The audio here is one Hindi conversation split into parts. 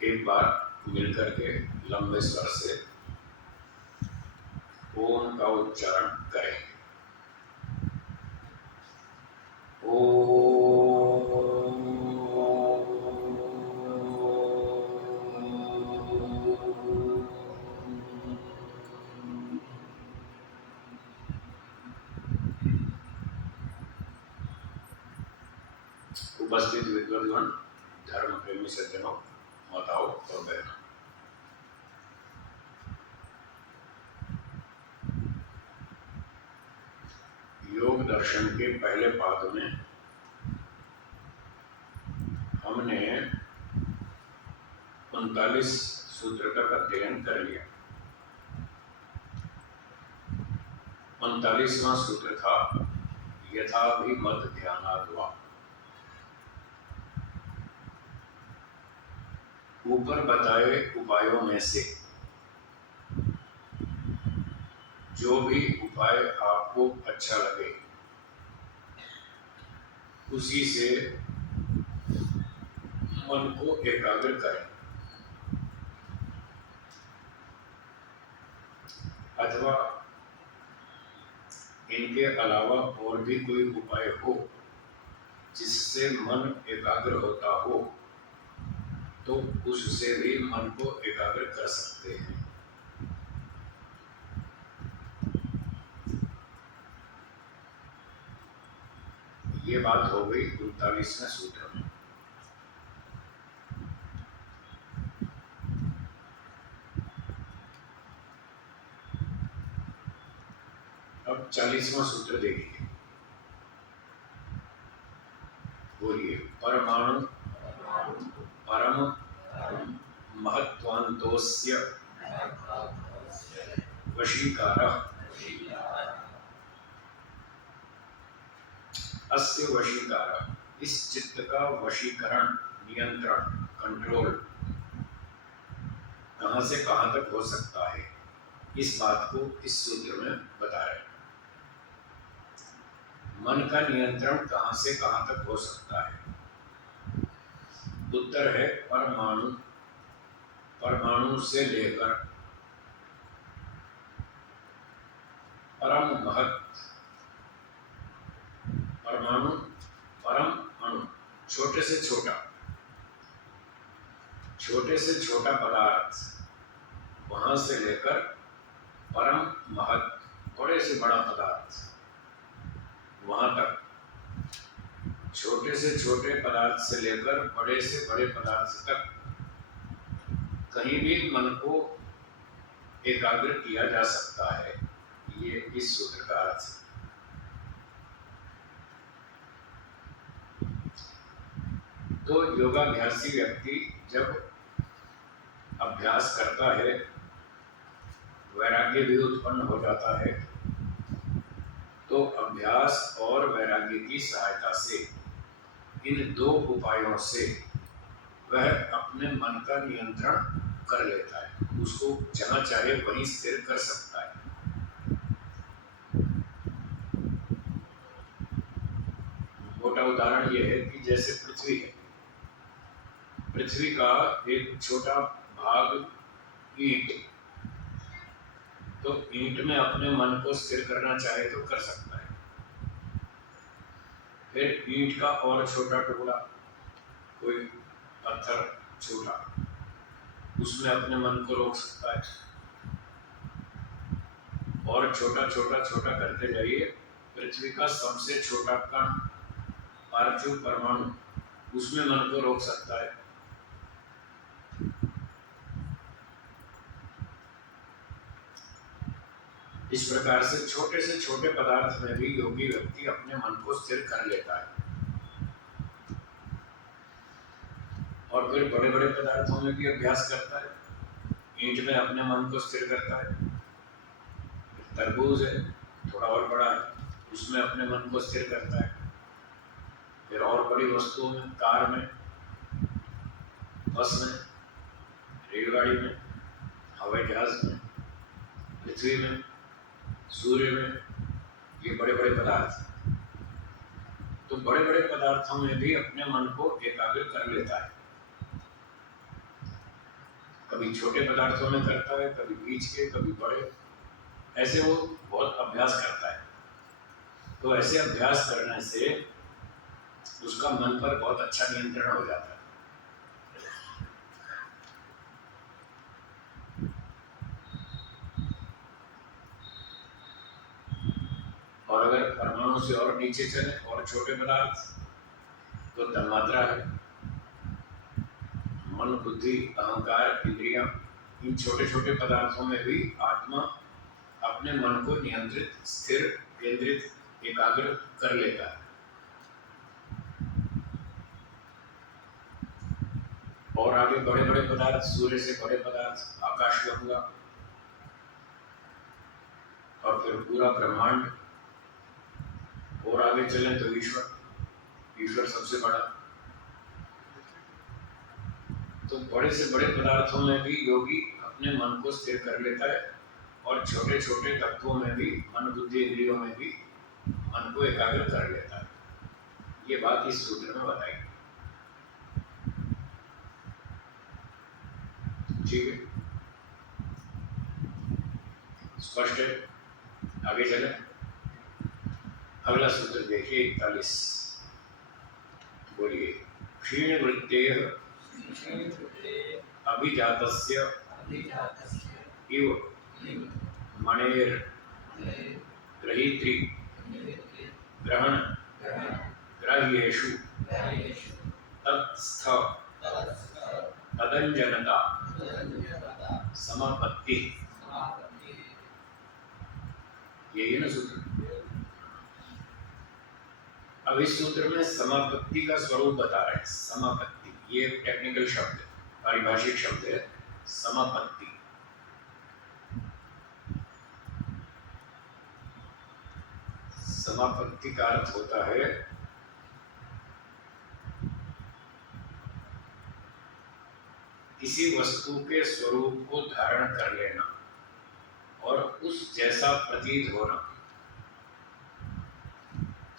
एक बार मिलकर के लंबे स्वर से ओम का उच्चारण करें। उपस्थित विद्वान, धर्म प्रेमी सज्जनों, माताओं और बहनों, योग दर्शन के पहले पाद में हमने 39 सूत्र का अध्ययन कर लिया। 39वां सूत्र था यथाभिमत ध्यानाद्वा। ऊपर बताए उपायों में से जो भी उपाय आपको अच्छा लगे उसी से मन को एकाग्र करें, अथवा इनके अलावा और भी कोई उपाय हो जिससे मन एकाग्र होता हो तो उससे भी मन को एकाग्र कर सकते हैं। ये बात हो गई 39वें सूत्र में। अब 40वां सूत्र देखिए। बोलिए। परमाणु परम महत्वान्तोस्य वशीकारः अस्य वशीकारः, इस चित्त का वशीकरण, नियंत्रण, कंट्रोल कहाँ से कहाँ तक हो सकता है, इस बात को इस सूत्र में बताया। मन का नियंत्रण कहाँ से कहाँ तक हो सकता है? उत्तर है परमाणु। परमाणु से लेकर परम महत, परमाणु, परम अणु, छोटे से छोटा, छोटे से छोटा पदार्थ, वहां से लेकर परम महत, बड़े से बड़ा पदार्थ, वहां तक, छोटे से छोटे पदार्थ से लेकर बड़े से बड़े पदार्थ तक कहीं भी मन को एकाग्र किया जा सकता है। ये इस सूत्र का अर्थ है। तो योगाभ्यासी व्यक्ति जब अभ्यास करता है, वैराग्य भी उत्पन्न हो जाता है, तो अभ्यास और वैराग्य की सहायता से, इन दो उपायों से वह अपने मन का नियंत्रण कर लेता है, उसको जहां चाहे वहीं स्थिर कर सकता है। मोटा उदाहरण यह है कि जैसे पृथ्वी है, पृथ्वी का एक छोटा भाग ईंट, तो ईंट में अपने मन को स्थिर करना चाहे तो कर सकता है। फिर ईंट का और छोटा टुकड़ा, कोई पत्थर छोटा, उसमें अपने मन को रोक सकता है, और छोटा छोटा छोटा करते जाइए। पृथ्वी का सबसे छोटा कण, पार्थिव परमाणु, उसमें मन को रोक सकता है। इस प्रकार से छोटे पदार्थ में भी योगी व्यक्ति अपने मन को स्थिर कर लेता है, और फिर बड़े बड़े पदार्थों में भी अभ्यास करता है। ईंट में अपने मन को स्थिर करता है, तरबूज है, थोड़ा और बड़ा है, उसमें अपने मन को स्थिर करता है। फिर और बड़ी वस्तुओं में, कार में, बस में, रेलगाड़ी में, हवाई जहाज में, पृथ्वी में, सूर्य में, ये बड़े बड़े पदार्थ। तो बड़े बड़े पदार्थों में भी अपने मन को एकाग्र कर लेता है। कभी छोटे पदार्थों में करता है, कभी बीच के, कभी बड़े, ऐसे वो बहुत अभ्यास करता है। तो ऐसे अभ्यास करने से उसका मन पर बहुत अच्छा नियंत्रण हो जाता है। और अगर परमाणु से और नीचे चले और छोटे पदार्थ, तो तन्मात्रा है। मन, बुद्धि, अहंकार, इंद्रियां, इन छोटे छोटे पदार्थों में भी आत्मा अपने मन को नियंत्रित, स्थिर, केंद्रित, एकाग्र कर लेता है। और आगे बड़े बड़े पदार्थ, सूर्य से बड़े पदार्थ, आकाश गंगा, और फिर पूरा ब्रह्मांड, और आगे चलें तो ईश्वर सबसे बड़ा। तो बड़े से बड़े पदार्थों में भी योगी अपने मन को स्थिर कर लेता है, और छोटे छोटे तत्वों में भी, मन, बुद्धि, इंद्रियों में भी मन को एकाग्र कर लेता है। ये बात इस सूत्र में बताई। ठीक है, स्पष्ट है? आगे चले। अगला सूत्र देखिए 41। बोलिए। क्षीण वृत्तेः अभिजातस्य इव मणेर ग्रहीत्री ग्रहण ग्राह्येषु तत्स्थ तदंजनता समापत्ति। यही ना सूत्र। अब इस सूत्र में समापत्ति का स्वरूप बता रहे हैं। समापत्ति ये टेक्निकल शब्द है, पारिभाषिक शब्द है। समापत्ति समापत्ति का अर्थ होता है किसी वस्तु के स्वरूप को धारण कर लेना और उस जैसा प्रतीत होना।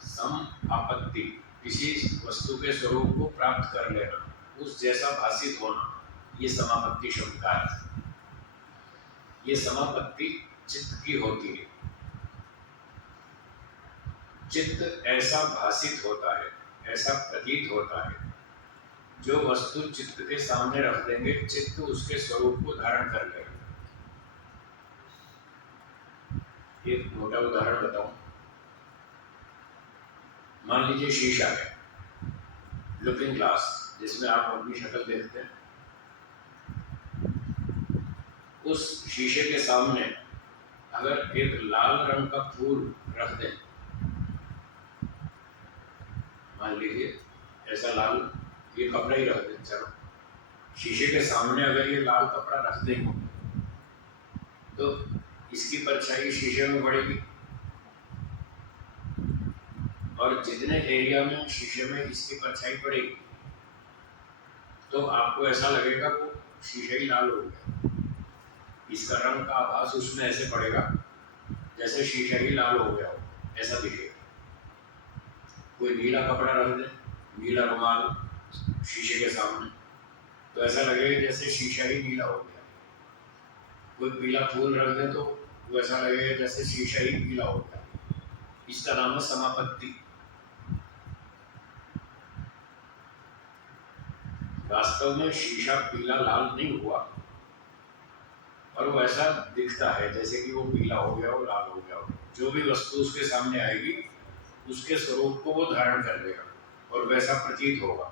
समापत्ति किसी वस्तु के स्वरूप को प्राप्त कर लेना, उस जैसा भाषित होना, ये समापत्ति शब्द का अर्थ है। ये समापत्ति चित्त की होती है। चित्त ऐसा भाषित होता है, ऐसा प्रतीत होता है, जो वस्तु चित्त के सामने रख देंगे, चित्त उसके स्वरूप को धारण कर लेगा। एक मोटा उदाहरण बताऊं। मान लीजिए शीशा है, लुकिंग ग्लास, जिसमें आप अपनी शक्ल देखते हैं। उस शीशे के सामने अगर एक लाल रंग का फूल रख दें, मान लीजिए ऐसा लाल, ये कपड़ा ही रख दें, चलो शीशे के सामने अगर ये लाल कपड़ा रख देंगे तो इसकी परछाई शीशे में पड़ेगी, और जितने एरिया में शीशे में इसकी परछाई पड़ेगी तो आपको ऐसा लगेगा वो शीशा ही लाल हो गया। इसका रंग का आभास उसमें ऐसे पड़ेगा जैसे शीशा ही लाल हो गया हो, ऐसा दिखेगा। कोई नीला कपड़ा रख दे, नीला रुमाल शीशे के सामने, तो ऐसा लगेगा जैसे शीशा ही नीला हो गया। कोई पीला फूल रख दे तो वैसा लगेगा जैसे शीशा ही पीला हो गया। इसका नाम है समापत्ति। वास्तव में शीशा पीला लाल नहीं हुआ, और वो ऐसा दिखता है जैसे कि वो पीला हो गया हो, लाल हो गया हो। जो भी वस्तु उसके सामने आएगी उसके स्वरूप को वो धारण कर लेगा और वैसा प्रतीत होगा।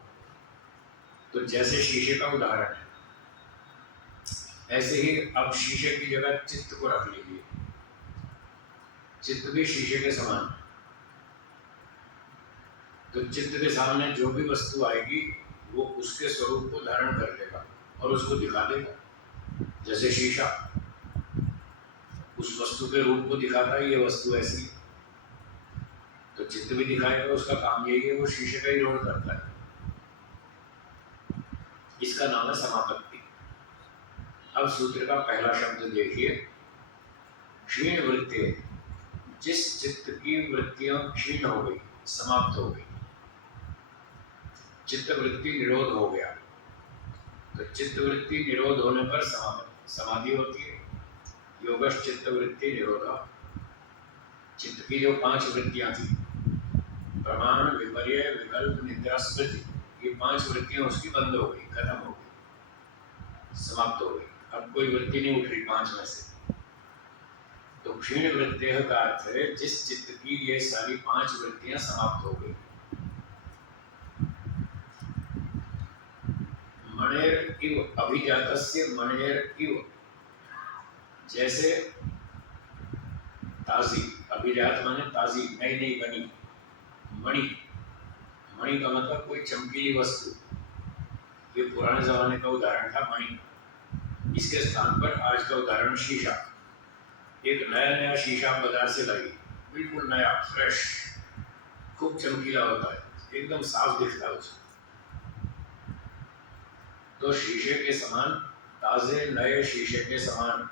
तो जैसे शीशे का उदाहरण है, ऐसे ही अब शीशे की जगह चित्त को रख लीजिए। चित्त भी शीशे के समान है। तो चित्त के सामने जो भी वस्तु आएगी वो उसके स्वरूप को धारण कर लेगा और उसको दिखा देगा। जैसे शीशा उस वस्तु के रूप को दिखाता है, ये वस्तु ऐसी है, तो चित्त भी दिखाएगा। उसका काम यही है, वो शीशे का ही रोल करता है। इसका नाम है समापत्ति। अब सूत्र का पहला शब्द देखिए, क्षीण वृत्ति। जिस चित्त की वृत्तियां क्षीण हो गई, समाप्त हो गई, चित्त वृत्ति निरोध हो गया, तो चित्तवृत्ति निरोध होने पर समाधि होती है। योगश चित्तवृत्ति निरोधा, चित्त की जो 5 वृत्तियां थी, प्रमाण, विपर्य, विकल्प, निद्रा, स्मृति, ये 5 वृत्तियां उसकी बंद हो गई, खत्म हो गई, समाप्त हो गई। अब कोई वृत्ति नहीं उठ रही 5 में से। तो क्षीण वृत्तेह का अर्थ है जिस चित्त की ये सारी 5 वृत्तियां समाप्त हो गई। मणेर इव अभिजातस्य मणेर इव, जैसे ताजी, अभिजात माने ताजी, नई नई बनी मणि। मणि का मतलब कोई चमकीली वस्तु। ये पुराने जमाने का उदाहरण था मणि। इसके स्थान पर आज का उदाहरण शीशा। एक नया नया शीशा बाजार से लाई, बिल्कुल नया, फ्रेश, खूब चमकीला होता है, एकदम साफ दिखता है उसको। तो शीशे के समान, ताजे नए शीशे के समान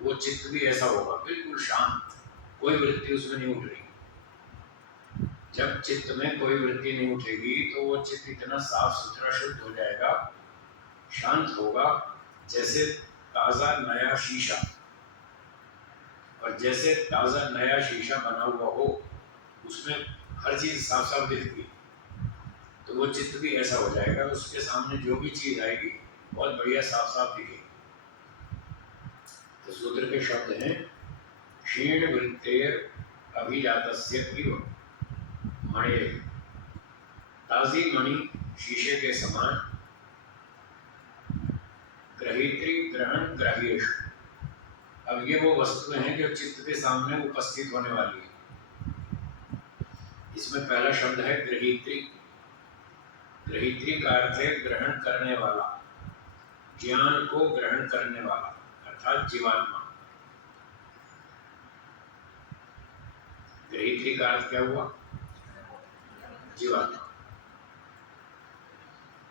वो चित्त भी ऐसा होगा, बिल्कुल शांत, कोई वृत्ति उसमें नहीं उठ रही। जब चित्त में कोई वृत्ति नहीं उठेगी तो वो चित्त इतना साफ सुथरा शुद्ध हो जाएगा, शांत होगा, जैसे ताजा नया शीशा। और जैसे ताजा नया शीशा बना हुआ हो, उसमें हर चीज साफ साफ दिखती, तो वो चित्त भी ऐसा हो जाएगा, उसके सामने जो भी चीज आएगी बहुत बढ़िया साफ साफ दिखेगी। तो सूत्र के शब्द हैं क्षीण वृत्तेर अभिजातस्य इव मणि, ताजी मणि शीशे के समान, ग्रहित्री ग्रहण ग्राह्येषु। अब ये वो वस्तुएं हैं जो चित्त के सामने उपस्थित होने वाली है। इसमें पहला शब्द है ग्रहित्री। ग्रहित्री का अर्थ है ग्रहण करने वाला, ज्ञान को ग्रहण करने वाला, अर्थात जीवात्मा। ग्रहित्री का अर्थ क्या हुआ? जीवात्मा।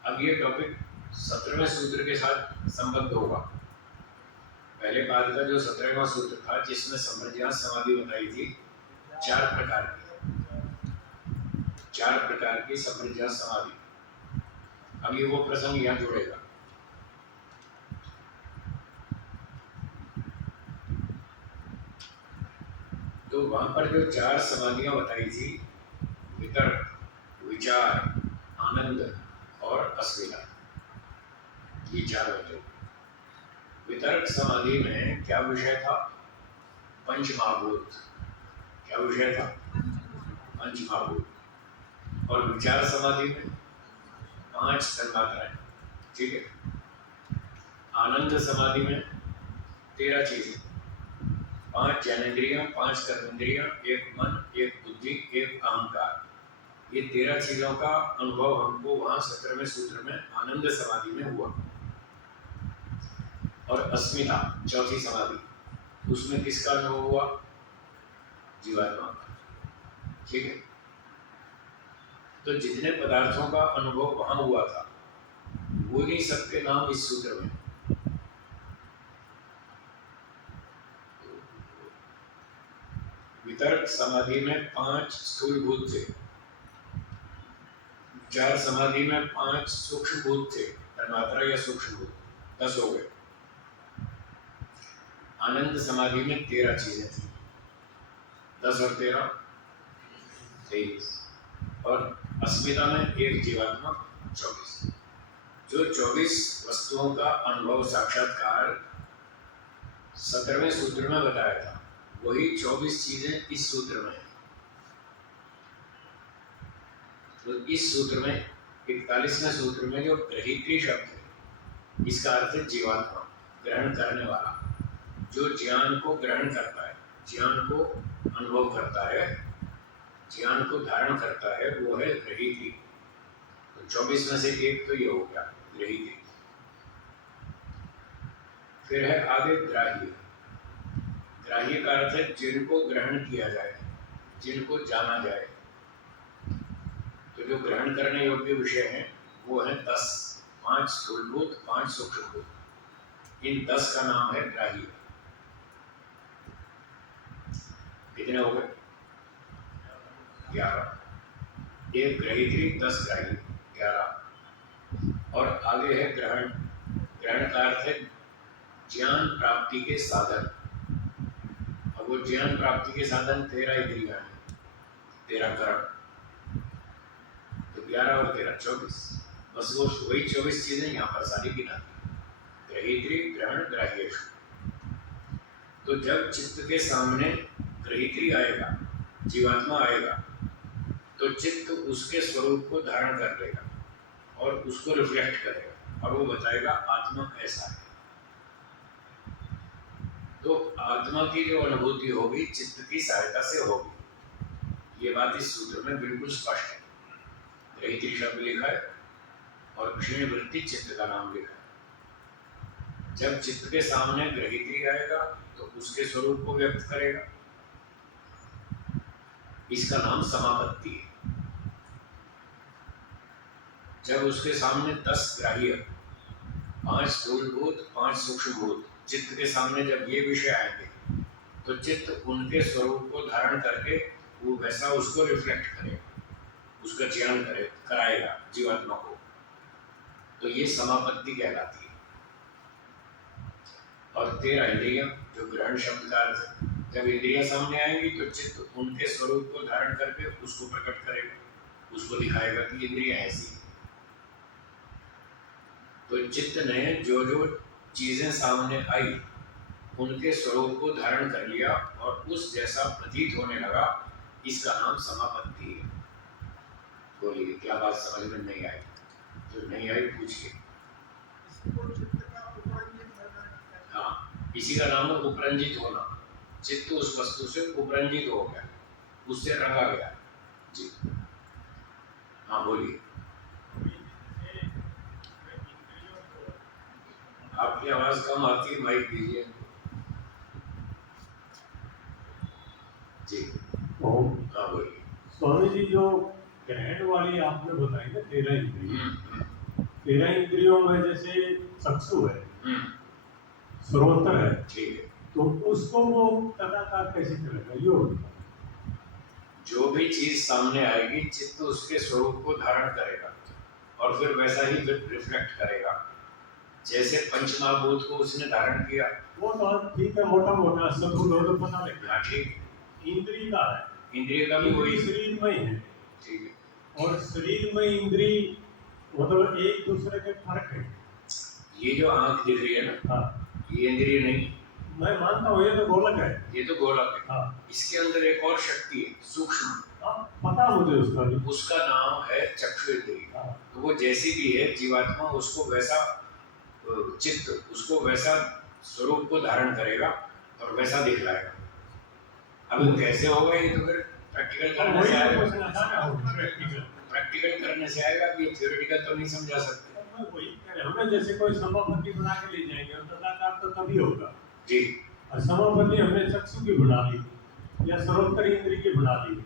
अब ये टॉपिक 17वें सूत्र के साथ संबद्ध होगा। पहले पाद का जो 17वां सूत्र था, जिसमें संप्रज्ञात समाधि बताई थी, 4 प्रकार की संप्रज्ञात समाधि। अब ये वो प्रसंग यहाँ जोड़ेगा। तो वहां पर जो 4 समाधियां बताई थी, वितर्क, विचार, आनंद और अस्मिता, ये 4 होते। वितर्क समाधि में क्या विषय था? पंचमहाभूत। क्या विषय था? पंचमहाभूत। और विचार समाधि में 5 तन्मात्राएं, ठीक है। आनंद समाधि में 13 चीजें, 5 ज्ञानेंद्रियां, 5 कर्मेंद्रियां, 1 मन, 1 बुद्धि, 1 अहंकार। ये 13 चीजों का अनुभव हमको वहां 17वें सूत्र में आनंद समाधि में हुआ। और अस्मिता, चौथी समाधि, उसमें किसका अनुभव हुआ? जीवात्मा का, ठीक है। तो जितने पदार्थों का अनुभव वहां हुआ था, वो नहीं सबके नाम इस सूत्र में। वितर्क समाधि में 5 स्थूलभूत थे, विचार समाधि में 5 सूक्ष्मभूत थे, तन्मात्रा या सूक्ष्मभूत, 10 हो गए। आनंद समाधि में 13 चीजें थी, 10 और 13 23। और अस्मिता में 1 जीवात्मा, 24। जो 24 वस्तुओं का अनुभव साक्षात्कार 17वें सूत्र में बताया था, वही 24 चीजें इस सूत्र में है। तो इस सूत्र में 41वें सूत्र में जो ग्रहित्री शब्द है, इसका अर्थ है जीवात्मा, ग्रहण करने वाला, जो ज्ञान को ग्रहण करता है, ज्ञान को अनुभव करता है, ज्ञान को धारण करता है, वो है ग्रहित्री। तो 24 में से 1 तो ये हो गया ग्रहित्री। फिर है आगे ग्राह्य। ग्राह्य का अर्थ है जिनको ग्रहण किया जाए, जिनको जाना जाए। तो जो ग्रहण करने योग्य विषय हैं वो है 10, 5 स्थूलभूत, 5 सूक्ष्मभूत। इन 10 का नाम है ग्राह्य। कितने हो गए? 11। 1 ग्रहित्री, 10 ग्राह्य, 11। और आगे है ग्रहण। ग्रहण का अर्थ है ज्ञान प्राप्ति के साधन। अब वो ज्ञान प्राप्ति के साधन 13 इंद्रियां हैं, 13 करण, तो 11 और 13 24। बस वो वही 24 चीजें यहाँ पर सारी गिनाती, ग्रहित्री ग्रहण ग्राह्येषु। तो जब चित्त के सामने ग्रहित्री आएगा, जीवात्मा आएगा, तो चित्त उसके स्वरूप को धारण कर लेगा और उसको रिफ्लेक्ट करेगा और वो बताएगा आत्मा कैसा है। तो आत्मा की जो अनुभूति होगी चित्त की सहायता से होगी। ये बात इस सूत्र में बिल्कुल स्पष्ट है। ग्रहित्री शब्द लिखा है और क्षीण वृत्ति चित्त का नाम लिखा है। जब चित्त के सामने ग्रहित्री आएगा तो उसके स्वरूप को व्यक्त करेगा, इसका नाम समापत्ति है। जब उसके सामने 10 ग्राह्य, 5 स्थूलभूत 5 सूक्ष्मभूत चित्त के सामने जब ये विषय आएंगे तो चित्त उनके स्वरूप को धारण करके वो वैसा उसको रिफ्लेक्ट करेगा, उसका चयन कराएगा जीवात्मा को। तो ये समापत्ति कहलाती है। और 13 इंद्रियां जो ग्रहण शब्द का अर्थ है, जब इंद्रियां सामने आएंगी तो चित्त उनके स्वरूप को धारण करके उसको प्रकट करेगा, उसको दिखाएगा कि इंद्रियां ऐसी। तो चित्त ने जो जो चीजें सामने आई उनके स्वरूप को धारण कर लिया और उस जैसा प्रतीत होने लगा, इसका नाम समापत्ति है। बोलिए क्या बात समझ में नहीं आई? जो नहीं आई पूछिए। हाँ, इसी का नाम है उपरंजित होना। चित्त उस वस्तु से उपरंजित हो गया, उससे रंगा गया। जी हाँ बोलिए। आपकी आवाज कम आती है, माइक दीजिए। जी हाँ बोलिए। स्वामी जी जो ग्रहण वाली आपने बताई ना 13 इंद्रियों, 13 इंद्रियों में जैसे चक्षु है, श्रोत्र है, ठीक है, तो उसको वो तदाकार कैसे करेगा? योग जो भी चीज सामने आएगी चित्त उसके स्वरूप को धारण करेगा और फिर वैसा ही रिफ्लेक्ट करेगा। जैसे पंचमहाभूत को उसने धारण किया, वो तो ठीक है, मोटा मोटा सब तो पता लगता है। ठीक, इंद्री का है, इंद्रिय का भी वही शरीर में ही है। ठीक है, और शरीर में इंद्री मतलब एक दूसरे के फर्क है। ये जो आंख दिख रही है ना, हाँ, ये इंद्रिय नहीं, मैं मानता हूँ ये तो गोलक है, ये तो गोलक है। हाँ, इसके अंदर एक और शक्ति है सूक्ष्म, पता मुझे उसका भी, उसका नाम है चक्षु इंद्रिय। हाँ, तो वो जैसी भी है जीवात्मा उसको वैसा चित्त उसको वैसा स्वरूप को धारण करेगा और वैसा दिखलाएगा। अब कैसे होगा ये तो फिर प्रैक्टिकल करने से आएगा। प्रैक्टिकल करने से आएगा कि थ्योरेटिकल तो नहीं समझा सकते। मैं वही कह रहा हूँ ना, जैसे कोई समापत्ति बना के ले जाएंगे और तदाकार तो तभी होगा जी। और समापत्ति हमने चक्षु की बना ली या सर्वोत्तर इंद्रिय की बना ली,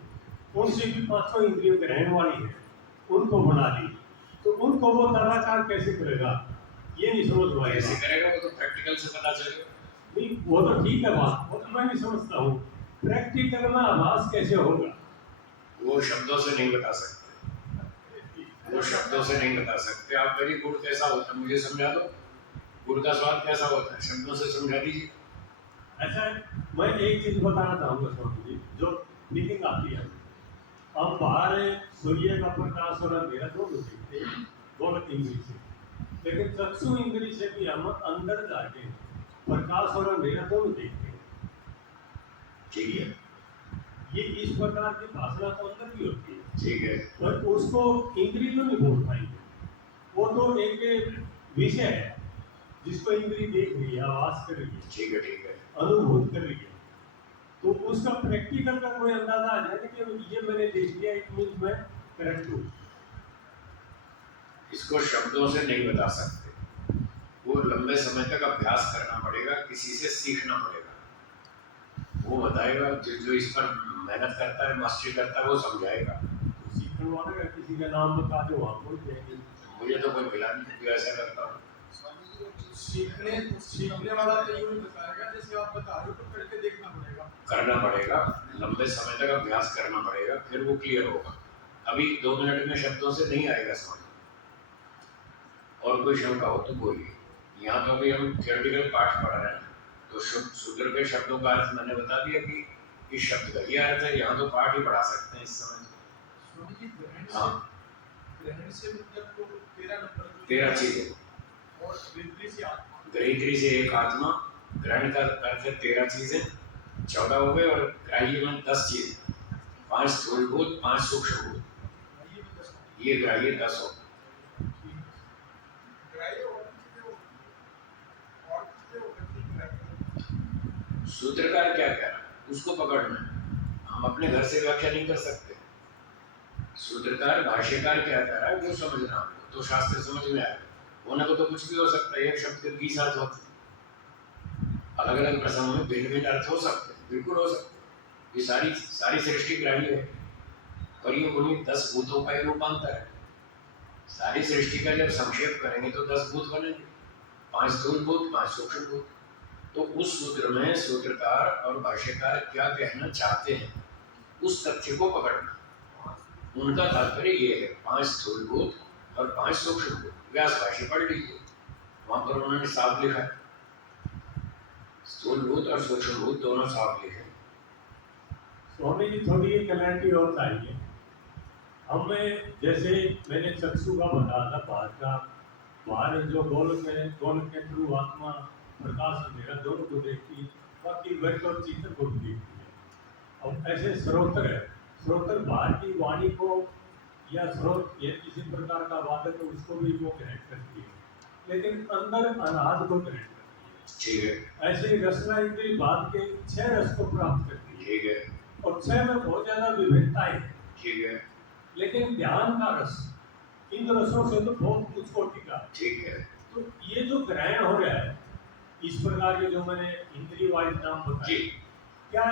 उनसे भी 500 इंद्रियों ग्रहण वाली है उनको बना ली, तो उनको वो तदाकार कैसे करेगा ये नहीं समझ में आएगा। कैसे करेगा वो तो प्रैक्टिकल से पता चलेगा। नहीं वो तो ठीक है बात, वो तो मैं भी समझता हूँ, प्रैक्टिकल में आभास कैसे होगा वो शब्दों से नहीं बता सकते, वो शब्दों से नहीं बता सकते। आप मेरी गुड़ कैसा होता है मुझे समझा दो, गुड़ का स्वाद कैसा होता है शब्दों से समझा दीजिए। ऐसा मैं एक चीज बताना चाहूंगा स्वामी जी, जो फीलिंग आती है, हम बाहर सूर्य का प्रकाश और अंधेरा दोनों देखते हैं गोलक इंद्री से, लेकिन चक्षु इंद्री से भी हम अंदर जाके प्रकाश और अंधेरा दोनों देखते हैं। ठीक है, ये इस प्रकार की भाषा तो अंदर भी होती है, ठीक है, पर उसको इंद्री तो नहीं बोल पाएंगे, वो तो एक विषय है जिसको इंद्री देख रही है, आवाज कर रही है, ठीक है, ठीक है, अनुभूत कर रही है, तो उसका प्रैक्टिकल का कोई अंदाजा आ जाएगा कि ये मैंने देख लिया, इट मींस मैं करेक्ट हूँ। इसको शब्दों से नहीं बता सकते, वो लंबे समय तक अभ्यास करना पड़ेगा, किसी से सीखना पड़ेगा। वो बताएगा जो इस पर मेहनत करता है, मास्टरी करता है, वो समझाएगा। तो सीखने वाले का किसी का नाम बता दो, वहाँ बोल देंगे। मुझे तो कोई मिला नहीं जो ऐसा करता हूँ। सीखने वाला तो यूँ बताएगा जैसे आप बता रहे हो, तो करके देखना पड़ेगा, करना पड़ेगा, लंबे समय तक अभ्यास करना पड़ेगा, फिर वो क्लियर होगा। अभी 2 मिनट में शब्दों से नहीं आएगा समझ। और कोई शंका हो तो बोलिए, यहाँ तो अभी हम थियोरेटिकल पाठ पढ़ रहे हैं, तो शूद्र के शब्दों का अर्थ मैंने बता दिया कि इस शब्द का ये अर्थ है। यहाँ तो पाठ ही पढ़ा सकते हैं इस समय। स्वामी जी हाँ, ग्रहण से मतलब तो 13 नंबर 13 चीजें और विद्री से आत्मा ग्रहित्री से एक आत्मा, ग्रहण का अर्थ है 13 चीजें, 14 हो गए, और ग्राह्य में 10 चीजें, 5 स्थूलभूत, 5 सूक्ष्मभूत, ये भी 10 ये ग्राह्य 10 हो। ग्राह्य और कितने हो ग्रहण सूत्रकार क्या कह रहा है उसको पकड़ना है, हम अपने घर से व्याख्या नहीं कर सकते। सूत्रकार भाष्यकार क्या कह रहा है वो समझना हमको, तो शास्त्र समझ में आएगा। होने को तो कुछ भी हो सकता है, एक शब्द के 20 अर्थ होते हैं, अलग अलग प्रसंगों में भिन्न भिन्न अर्थ हो सकते हैं, बिल्कुल हो सकते हैं। ये सारी सृष्टि ग्राह्य है, पर ये उन्हीं 10 भूतों का ही रूपांतर है। सारी सृष्टि का जब संक्षेप करेंगे तो 10 भूत बनेंगे, 5 स्थूल भूत, 5 सूक्ष्म भूत। तो उस सूत्र में सूत्रकार और भाष्यकार क्या कहना चाहते हैं उस तथ्य को पकड़ना। उनका तात्पर्य ये है 5 स्थूल भूत और 5 सूक्ष्म भूत। व्यास भाष्य पढ़ लीजिए, वहां पर उन्होंने साफ लिखा है, स्थूल भूत और सूक्ष्म भूत दोनों साफ लिखे। स्वामी जी थोड़ी क्लैरिटी और चाहिए हमें। जैसे मैंने चक्षु का बताया था, बाहर जो गोलक है, गोलक के थ्रू आत्मा प्रकाश अंधेरा दोनों को देखती, बाकी व्यक्त और चेतन को भी देखती है। अब ऐसे स्रोत्र है, स्रोत्र बाहर की वाणी को या स्रोत या किसी प्रकार का वादक है उसको भी वो ग्रहण करती है, लेकिन अंदर अनाद को ग्रहण करती ठीक है, है। ऐसे ही रसना इंद्रिय बाद के 6 रस को प्राप्त करती है, ठीक है, और 6 में बहुत ज्यादा विभिन्नताएं हैं, ठीक है, लेकिन ध्यान का रस इन रसों से तो बहुत कुछ कोटि का। ठीक है, तो ये जो ग्रहण हो रहा है इस प्रकार के जो मैंने इंद्रिय वाइज नाम बताए, क्या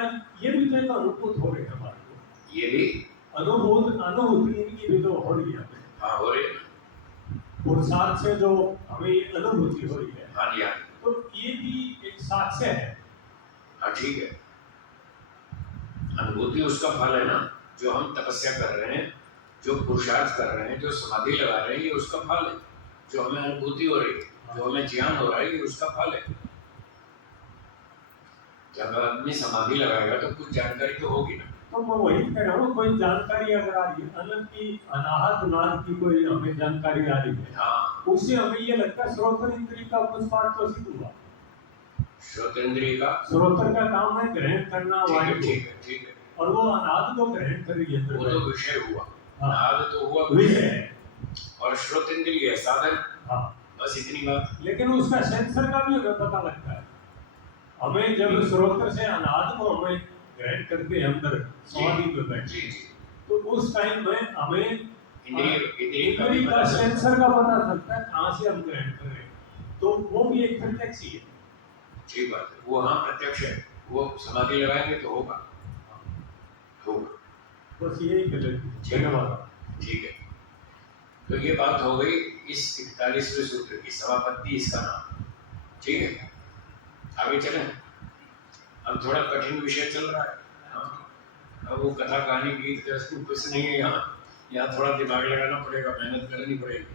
ये भी तो एक अनुभूत हो रहे हैं हमारे को? ये भी अनुभूति इनकी भी तो हो रही है हमें। हाँ हो रही है, पुरुषार्थ से जो हमें ये अनुभूति हो रही है, हाँ जी हाँ, तो ये भी एक साक्ष्य है। हाँ ठीक है। अनुभूति उसका फल है ना, जो हम तपस्या कर रहे हैं, जो पुरुषार्थ कर रहे हैं, जो समाधि लगा रहे हैं, ये उसका फल है। जो हमें अनुभूति हो रही है, जो हमें ज्ञान हो रहा है, ये उसका फल है। जब आदमी समाधि लगाएगा तो कुछ जानकारी तो होगी ना। तो मैं वही कह रहा हूँ, कोई जानकारी अगर आ रही है, अनंत की अनाहत नाद की कोई हमें जानकारी आ रही है, हाँ, उससे हमें ये लगता है श्रोत्र इंद्रिय का पुष्पार्थ तो सिद्ध हुआ। श्रोतेंद्रिय का श्रोत्र का काम है ग्रहण करना वाणी को, ठीक है, ठीक है, और वो अनाद को ग्रहण कर रही है। वो तो विषय हुआ, हाँ। नाद तो हुआ विषय है, और श्रोतेंद्रिय है साधन। हाँ, बस इतनी बात। लेकिन उसका सेंसर का भी हमें पता लगता है। हमें जब श्रोत्र से अनाद को हमें ग्रहण करते हैं अंदर समाधि में बैठ, जी जी, तो उस टाइम में हमें इंद्रिय का सेंसर का पता चलता है कहाँ से हम ग्रहण कर रहे हैं, तो वो भी एक प्रत्यक्ष ही है। ठीक बात है, वो हाँ प्रत्यक्ष है, वो समाधि लगाएंगे तो होगा, होगा। बस यही गलत। धन्यवाद। ठीक है, तो ये बात हो गई इस 41वें सूत्र की समापत्ति, इसका नाम। ठीक है, आगे चलें। अब थोड़ा कठिन विषय चल रहा है, हाँ। अब वो कथा कहानी गीत कुछ नहीं है यहाँ थोड़ा दिमाग लगाना पड़ेगा, मेहनत करनी पड़ेगी।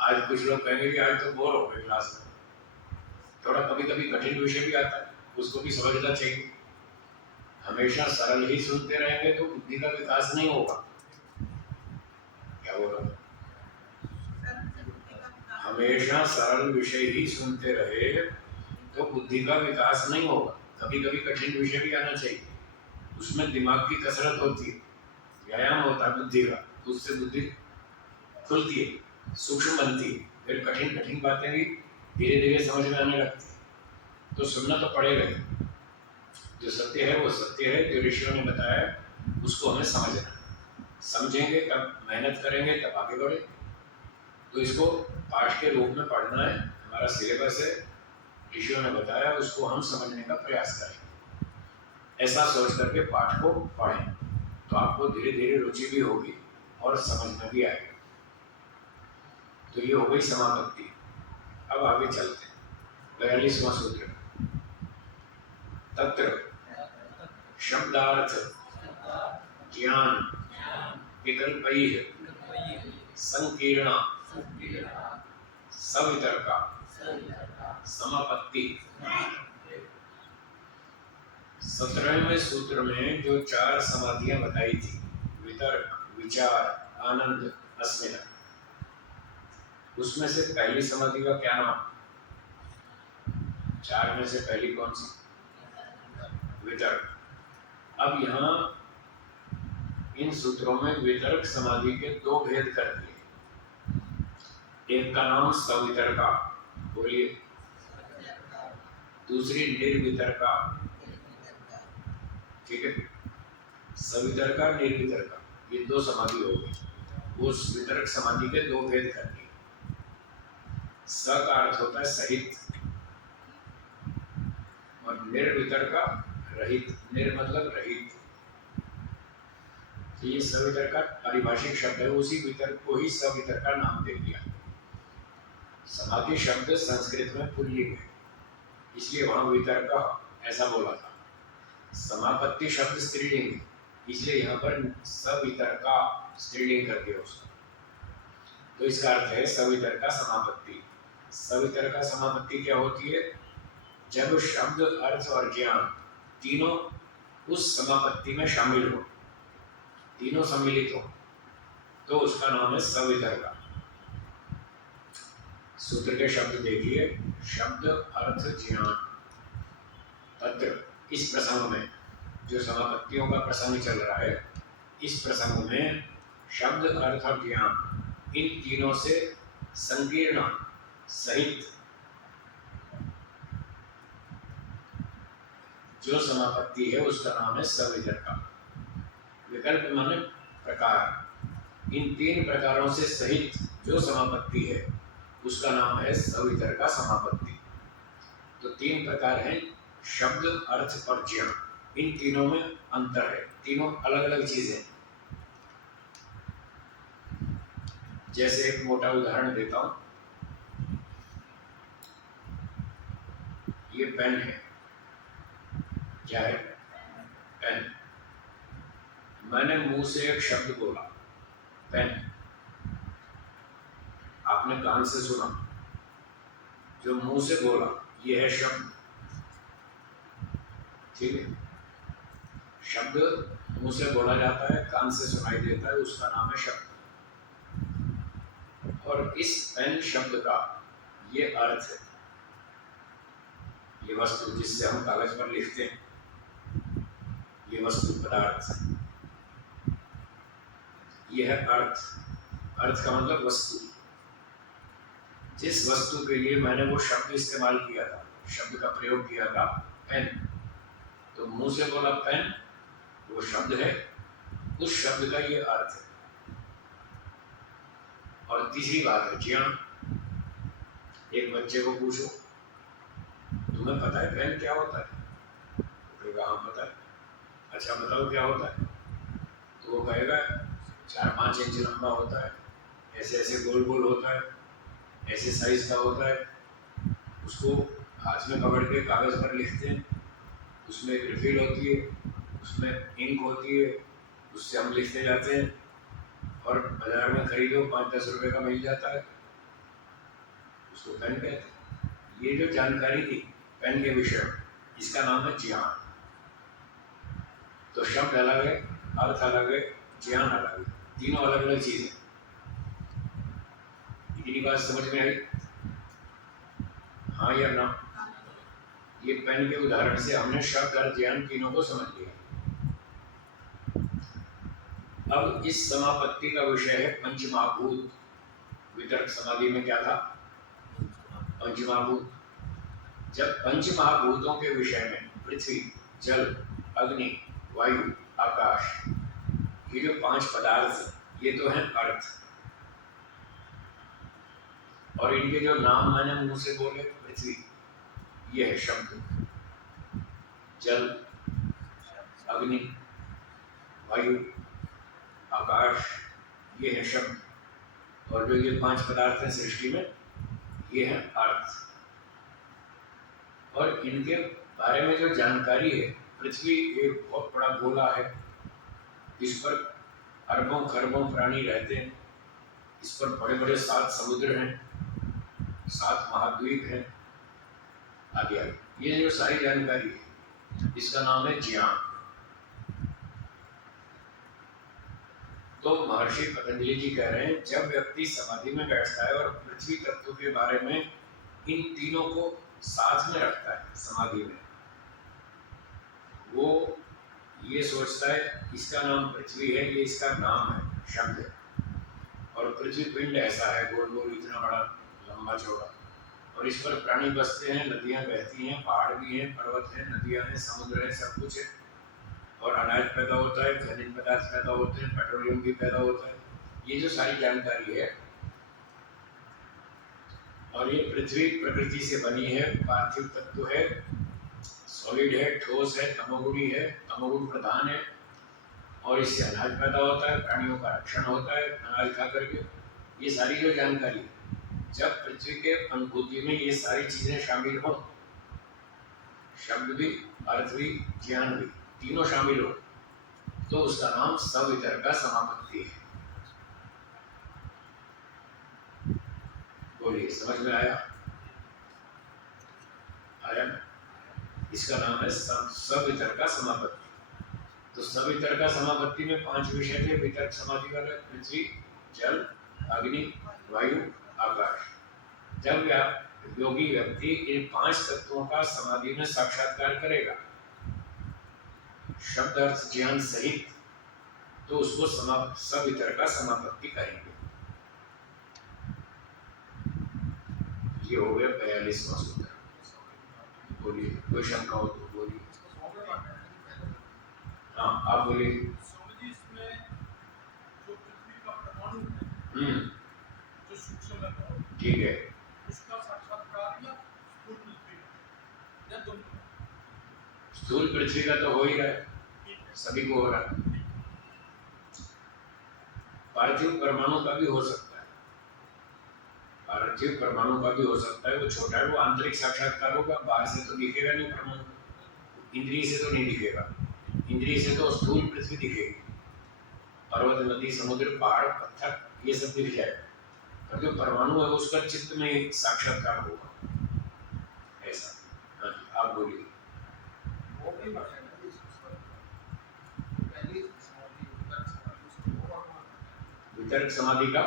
आज कुछ लोग कहेंगे कि आज तो बोर हो गए क्लास में। थोड़ा कभी कभी कठिन विषय भी आता है, उसको भी समझना चाहिए। हमेशा सरल ही सुनते रहेंगे तो बुद्धि का विकास नहीं होगा। क्या बोल रहा? हमेशा सरल विषय ही सुनते रहे तो बुद्धि का विकास नहीं होगा। कभी कभी कठिन विषय भी आना चाहिए, उसमें दिमाग की कसरत होती है, व्यायाम होता है बुद्धि का, उससे बुद्धि खुलती है, सूक्ष्म बनती है, फिर कठिन कठिन बातें भी धीरे धीरे समझ में आने लगती है। तो सुनना तो पड़ेगा ही, जो सत्य है वो सत्य है, जो ऋषियों ने बताया उसको हमें समझना। समझेंगे तब मेहनत करेंगे तब आगे बढ़े। तो इसको पाठ के रूप में पढ़ना है, हमारा सिलेबस है, ऋषियों ने बताया, उसको हम समझने का प्रयास करें। ऐसा सोच करके पाठ को पढ़ें तो आपको धीरे धीरे रुचि भी होगी और समझ में भी आएगा। तो ये हो गई समापत्ति। अब आगे चलते हैं 42वां सूत्र। तत्र शब्दार्थ ज्ञान विकल्पैः संकीर्णा सवितर्का समापत्ति। 17वें सूत्र में जो 4 समाधियां बताई थी, वितर्क, विचार, आनंद, अस्मिता, उसमें से पहली समाधि का क्या नाम? 4 में से पहली कौन सी? वितर्क। अब यहाँ इन सूत्रों में वितर्क समाधि के 2 भेद कर दिए। एक का नाम सवितर्का, बोलिए। दूसरी निर्वितर्का, ठीक है। सवितर्का, निर्वितर्का, ये 2 समाधि हो गई। उस वितर्क समाधि के 2 भेद कर दिए। स का अर्थ होता है सहित और निर्वितर्का रहित। निर मतलब रहित। तो ये सवितर्का पारिभाषिक शब्द है, उसी वितर्क को ही सवितर्का नाम दे दिया। समाधि शब्द संस्कृत में पुल्लिंग है, इसलिए वहां वितर्का ऐसा बोला था। समापत्ति शब्द स्त्रीलिंग है, इसलिए यहाँ पर सवितर्का स्त्रीलिंग कर दिया उसको। तो इसका अर्थ है सवितर्का समापत्ति। सवितर्का समापत्ति क्या होती है? जब शब्द, अर्थ और ज्ञान तीनों उस समापत्ति में शामिल हो, तीनों सम्मिलित हो, तो उसका नाम है सवितर्का। सूत्र के शब्द देखिए, शब्द, अर्थ, ज्ञान। तत्र, इस प्रसंग में जो समापत्तियों का प्रसंग चल रहा है, इस प्रसंग में शब्द, अर्थ और ज्ञान इन तीनों से संकीर्ण सहित जो समापत्ति है उसका नाम है सवितर्का। विकल्प माने प्रकार। इन 3 प्रकारों से सहित जो समापत्ति है उसका नाम है सवितर्का समापत्ति। तो 3 प्रकार हैं, शब्द, अर्थ और ज्ञान। इन तीनों में अंतर है, तीनों अलग अलग चीजें। जैसे एक मोटा उदाहरण देता हूं, ये पेन है। क्या है? पेन। मैंने मुंह से एक शब्द बोला, पेन। आपने कान से सुना, जो मुंह से बोला ये है शब्द, ठीक है। शब्द मुंह से बोला जाता है, कान से सुनाई देता है, उसका नाम है शब्द। और इस पेन शब्द का ये अर्थ है, ये वस्तु जिससे हम कागज पर लिखते हैं, ये वस्तु पदार्थ, ये है अर्थ। अर्थ का मतलब वस्तु। जिस वस्तु के लिए मैंने वो शब्द इस्तेमाल किया था, शब्द का प्रयोग किया था, पेन, तो मुंह से बोला पेन, वो शब्द है, उस शब्द का ये अर्थ है। और तीसरी बात है ज्ञान। एक बच्चे को पूछो, तुम्हें पता है पेन क्या होता है? तो कहा पता है। अच्छा बताओ क्या होता है? तो वो कहेगा 4-5 इंच लंबा होता है, ऐसे ऐसे गोल गोल होता है, ऐसे साइज का होता है, उसको हाथ में पकड़ के कागज पर लिखते हैं, उसमें एक रिफिल होती है, उसमें इंक होती है, उससे हम लिखते जाते हैं, और बाजार में खरीदो 5-10 रुपए का मिल जाता है, उसको पेन कहते हैं। ये जो जानकारी थी पेन के विषय में, इसका नाम है ज्ञान। तो शब्द अलग है, अर्थ अलग है, ज्ञान अलग है, तीनों अलग अलग चीजें। इतनी बात समझ में आई? हाँ या ना? ये पेन के उदाहरण से हमने शब्द और ज्ञान तीनों को समझ लिया। अब इस समापत्ति का विषय है पंचमहाभूत। वितर्क समाधि में क्या था? पंचमहाभूत। जब पंचमहाभूतों के विषय में पृथ्वी, जल, अग्नि, वायु, आकाश, ये जो 5 पदार्थ, ये तो हैं अर्थ। और इनके जो नाम मैंने मुंह से बोले, पृथ्वी, ये है शब्द। जल, अग्नि, वायु, आकाश, ये है शब्द। और जो ये 5 पदार्थ हैं सृष्टि में, ये है अर्थ। और इनके बारे में जो जानकारी है, पृथ्वी एक बहुत बड़ा गोला है, इस पर अरबों खरबों प्राणी रहते हैं, इस पर बड़े बड़े 7 समुद्र हैं, 7 महाद्वीप हैं आदि आदि। ये जो सारी जानकारी है इसका नाम है ज्ञान। तो महर्षि पतंजलि जी कह रहे हैं जब व्यक्ति समाधि में बैठता है और पृथ्वी तत्व के बारे में इन तीनों को साथ में रखता है समाधि में, वो ये सोचता है इसका नाम पृथ्वी है, ये इसका नाम है, शब्द है, और पृथ्वी पिंड ऐसा है गोल गोल इतना बड़ा लंबा चौड़ा, और इस पर प्राणी बसते हैं, नदियां बहती हैं, पहाड़ भी हैं, पर्वत हैं, नदियां हैं, समुद्र है, सब कुछ है, और अनाज पैदा होता है, खनिज पदार्थ पैदा होते हैं, पेट्रोलियम भी पैदा होता है। ये जो सारी जानकारी है, और ये पृथ्वी प्रकृति से बनी है, पार्थिव तत्व है, सॉलिड है, ठोस है, तमोगुणी है, तमोगुण प्रधान है, और इससे अनाज पैदा होता है, प्राणियों का रक्षण होता है अनाज खा करके। ये सारी जो जानकारी है, जब पृथ्वी के अनुभूति में ये सारी चीजें शामिल हो, शब्द भी, अर्थ भी, ज्ञान भी, तीनों शामिल हो, तो उसका नाम सवितर्क समापत्ति है। बोलिए, समझ में आया? आया ना? इसका नाम है सवितर्क समापत्ति। तो सवितर्क समापत्ति में 5 विषय थे वितर्क समाधि वाले, पृथ्वी, जल, अग्नि, वायु, आकाश। जब योगी व्यक्ति इन 5 तत्वों का समाधि में साक्षात्कार करेगा, शब्द अर्थ ज्ञान सहित, तो उसको सवितर्क समापत्ति कहेंगे। ये हो गया 42वां सूत्र। बोलिए, कोई शंका हो तो बोलिए। हाँ, आप बोलिए। स्वामी जी, इसमें जो पृथ्वी का परमाणु है, जो सूक्ष्म है, ठीक है, उसका साक्षात्कार या स्थूल पृथ्वी का, या दोनों? स्थूल पृथ्वी का तो हो ही रहा है, सभी को हो रहा है। पार्थिव परमाणु का भी हो सकता है, पार्थिव परमाणु का भी हो सकता है, वो छोटा है, वो आंतरिक साक्षात्कार होगा, बाहर से तो दिखेगा नहीं परमाणु, इंद्रिय से तो नहीं दिखेगा। इंद्रिय से तो स्थूल पृथ्वी दिखेगी, पर्वत, नदी, समुद्र, पहाड़, पत्थर, ये सब दिख जाएगा, पर जो परमाणु है उसका चित्त में साक्षात्कार होगा, ऐसा। हाँ जी, आप बोलिए। वितर्क समाधि का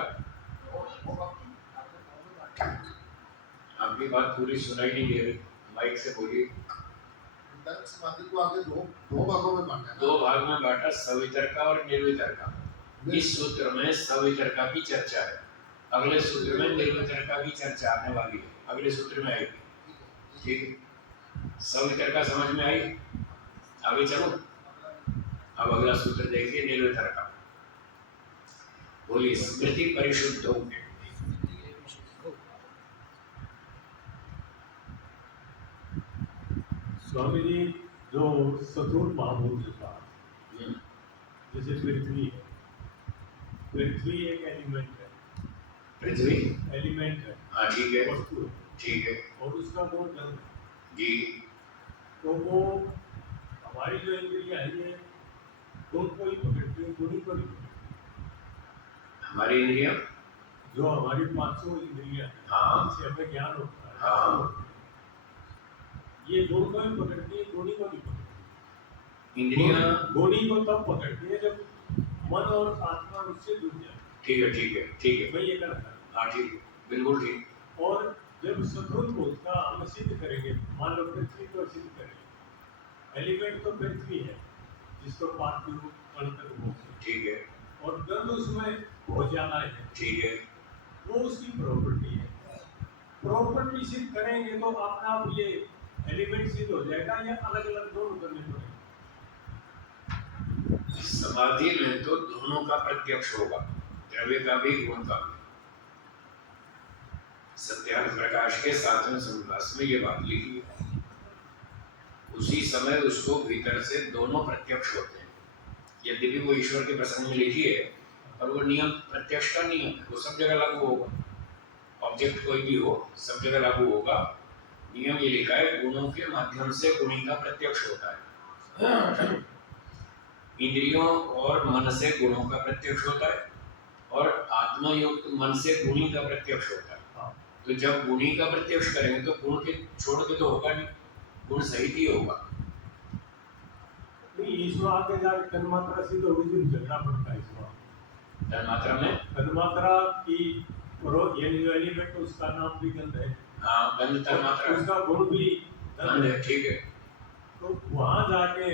आपकी बात पूरी सुनाई नहीं दे रही, माइक से बोलिए। वितर्क समाधि को आगे दो भागों में बांटा है। 2 भाग में बांटा, सवितर्क और निर्वितर्क। इस सूत्र में सवितर्क की चर्चा है, अगले सूत्र में निर्वितर्क की चर्चा आने वाली है, अगले सूत्र में आएगी। ठीक है, सवितर्क समझ में आई? आगे चलो, अब अगला सूत्र देखिए, निर्वितर्क। बोलिए, स्मृति परिशुद्ध हो। स्वामी जी, जो सतुर महाभूत के पास, जैसे पृथ्वी है, पृथ्वी एक एलिमेंट है, पृथ्वी एलिमेंट है, हाँ ठीक है, वस्तु है, ठीक है और उसका वो जल है। जी। तो वो हमारी जो इंद्रियां है, ये दोनों ही पकड़ती है, दोनों को नहीं पकड़ती। हमारी इंद्रियां, जो हमारी 500 इंद्रियां हैं, हाँ। जिनसे हमें ज्ञान होता है, हाँ। ये दोनों को ही पकड़ती है, दोनों को नहीं पकड़ती। इंद्रियां, दोनों को तब पकड़ती है जब मन और आत्मा उससे जुड़ जाए। ठीक है ठीक है ठीक है, मैं ये कहना हाँ ठीक है, बिल्कुल ठीक। और जब सतुर बोध का हम सिद्ध करेंगे, मान लो पृथ्वी को सिद्ध करेंगे, एलिमेंट तो पृथ्वी है जिसको पार्थिव कण तक बोलते हैं, ठीक है, और गंध उसमें हो जाना है, ठीक है, वो उसकी प्रॉपर्टी है। प्रॉपर्टी सिद्ध करेंगे तो अपना आप ये एलिमेंट सिद्ध हो जाएगा, या अलग अलग दोनों करने पड़ेंगे? समाधि में तो दोनों का प्रत्यक्ष होगा, द्रव्य का भी, गुण का भी। सत्यार्थ प्रकाश के 7वें संभाष में ये बात लिखी है। उसी समय उसको भीतर से दोनों प्रत्यक्ष होते हैं। यद्यपि वो ईश्वर के प्रसंग में लिखी है, पर वो नियम प्रत्यक्ष का नियम है, वो सब जगह लागू होगा। ऑब्जेक्ट कोई भी हो, सब जगह लागू होगा। नियम ये लिखा है, गुणों के माध्यम से गुणी का प्रत्यक्ष होता है। इंद्रियों और मन से गुणों का प्रत्यक्ष होता है, और आत्मा युक्त मन से गुणी का प्रत्यक्ष होता है। तो जब गुणी का प्रत्यक्ष करेंगे तो गुण के छोड़ के तो होगा नहीं, गुण सहित ही होगा। नहीं, ईश्वर आगे जाके तन्मात्रा सिद्ध होगी तो झगड़ा पड़ता है ईश्वर तन्मात्रा में तन्मात्रा की यानी जो एलिमेंट उसका नाम भी गंध है। हाँ, गंध तन्मात्रा, उसका गुण भी गंध है, ठीक है। तो वहां जाके